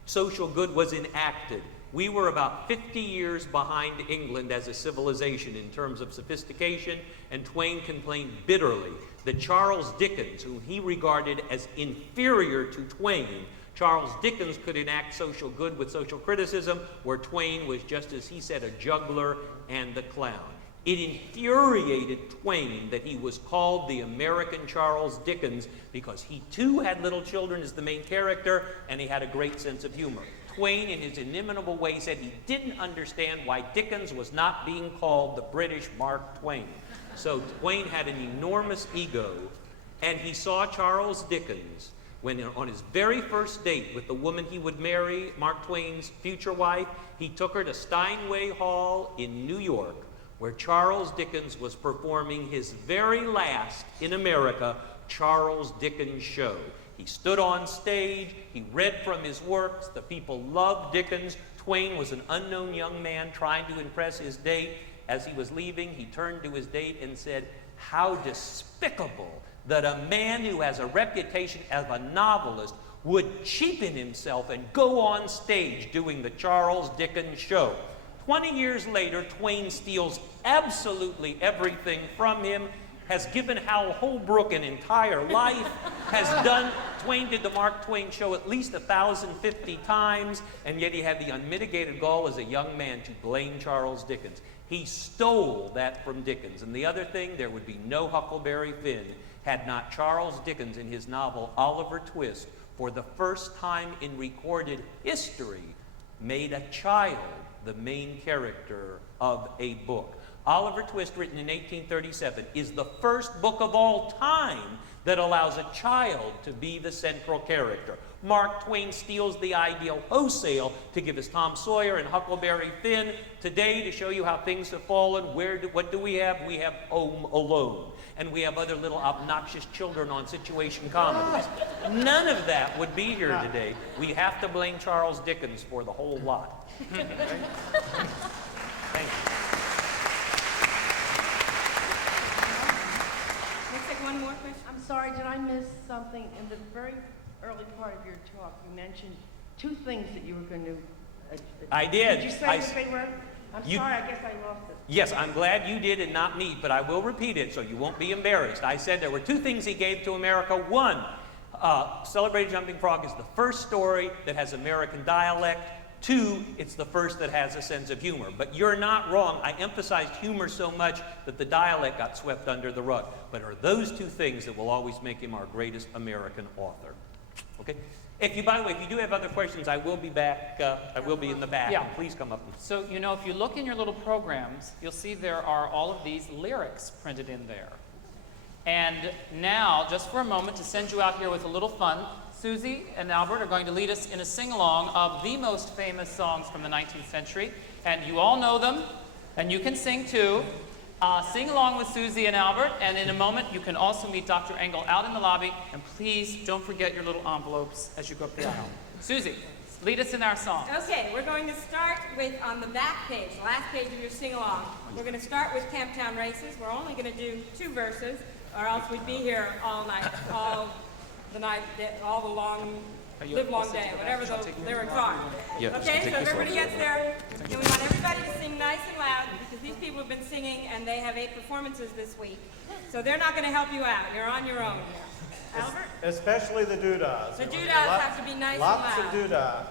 social good was enacted. We were about 50 years behind England as a civilization in terms of sophistication, and Twain complained bitterly that Charles Dickens, whom he regarded as inferior to Twain, Charles Dickens could enact social good with social criticism, where Twain was, just as he said, a juggler and a clown. It infuriated Twain that he was called the American Charles Dickens, because he too had little children as the main character, and he had a great sense of humor. Twain, in his inimitable way, said he didn't understand why Dickens was not being called the British Mark Twain. So Twain had an enormous ego, and he saw Charles Dickens when on his very first date with the woman he would marry, Mark Twain's future wife, he took her to Steinway Hall in New York, where Charles Dickens was performing his very last, in America, Charles Dickens show. He stood on stage, he read from his works, the people loved Dickens. Twain was an unknown young man trying to impress his date. As he was leaving, he turned to his date and said, "How despicable that a man who has a reputation as a novelist would cheapen himself and go on stage doing the Charles Dickens show." 20 years later, Twain steals absolutely everything from him, has given Hal Holbrook an entire life, Twain did the Mark Twain show at least 1,050 times, and yet he had the unmitigated gall as a young man to blame Charles Dickens. He stole that from Dickens. And the other thing, there would be no Huckleberry Finn had not Charles Dickens in his novel Oliver Twist, for the first time in recorded history, made a child the main character of a book. Oliver Twist, written in 1837, is the first book of all time that allows a child to be the central character. Mark Twain steals the ideal wholesale to give us Tom Sawyer and Huckleberry Finn. Today, to show you how things have fallen, what do we have? We have Home Alone. And we have other little obnoxious children on situation comedies. None of that would be here today. We have to blame Charles Dickens for the whole lot. Thank you. Let's take one more question. I'm sorry, did I miss something? In the very early part of your talk, you mentioned two things that you were going to... I did. Did you say what they were? I'm sorry, I guess I lost it. Yes, I'm glad you did and not me, but I will repeat it so you won't be embarrassed. I said there were two things he gave to America. One, Celebrated Jumping Frog is the first story that has American dialect. Two, it's the first that has a sense of humor. But you're not wrong. I emphasized humor so much that the dialect got swept under the rug. But are those two things that will always make him our greatest American author. Okay? By the way, if you do have other questions, I will be back. I will be in the back. Yeah. And please come up. So, if you look in your little programs, you'll see there are all of these lyrics printed in there. And now, just for a moment, to send you out here with a little fun, Susie and Albert are going to lead us in a sing-along of the most famous songs from the 19th century. And you all know them, and you can sing too. Sing along with Susie and Albert, and in a moment you can also meet Dr. Engel out in the lobby, and please don't forget your little envelopes as you go up the aisle. Susie, lead us in our song. Okay, we're going to start with, on the back page, the last page of your sing-along, we're going to start with Camptown Races. We're only going to do 2 verses, or else we'd be here all night, all the long, live long day, whatever the lyrics are. Yeah, okay, so if everybody gets there, and we want everybody to sing nice and loud, because these people have been singing, and they have 8 performances this week. So they're not going to help you out. You're on your own here. Albert? Especially the doodahs. The doodahs have to be nice and loud. Lots of doodah.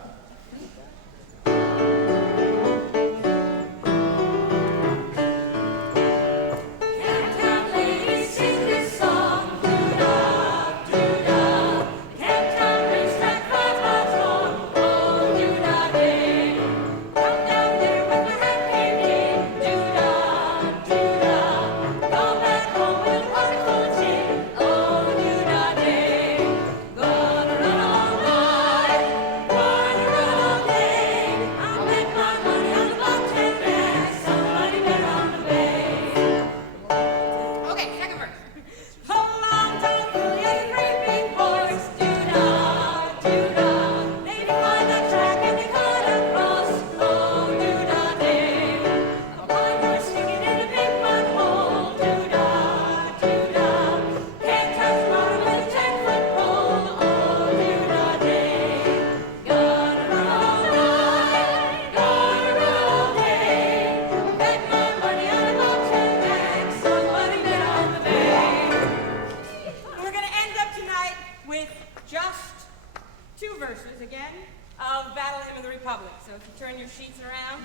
Verses again of Battle Hymn of the Republic. So if you turn your sheets around,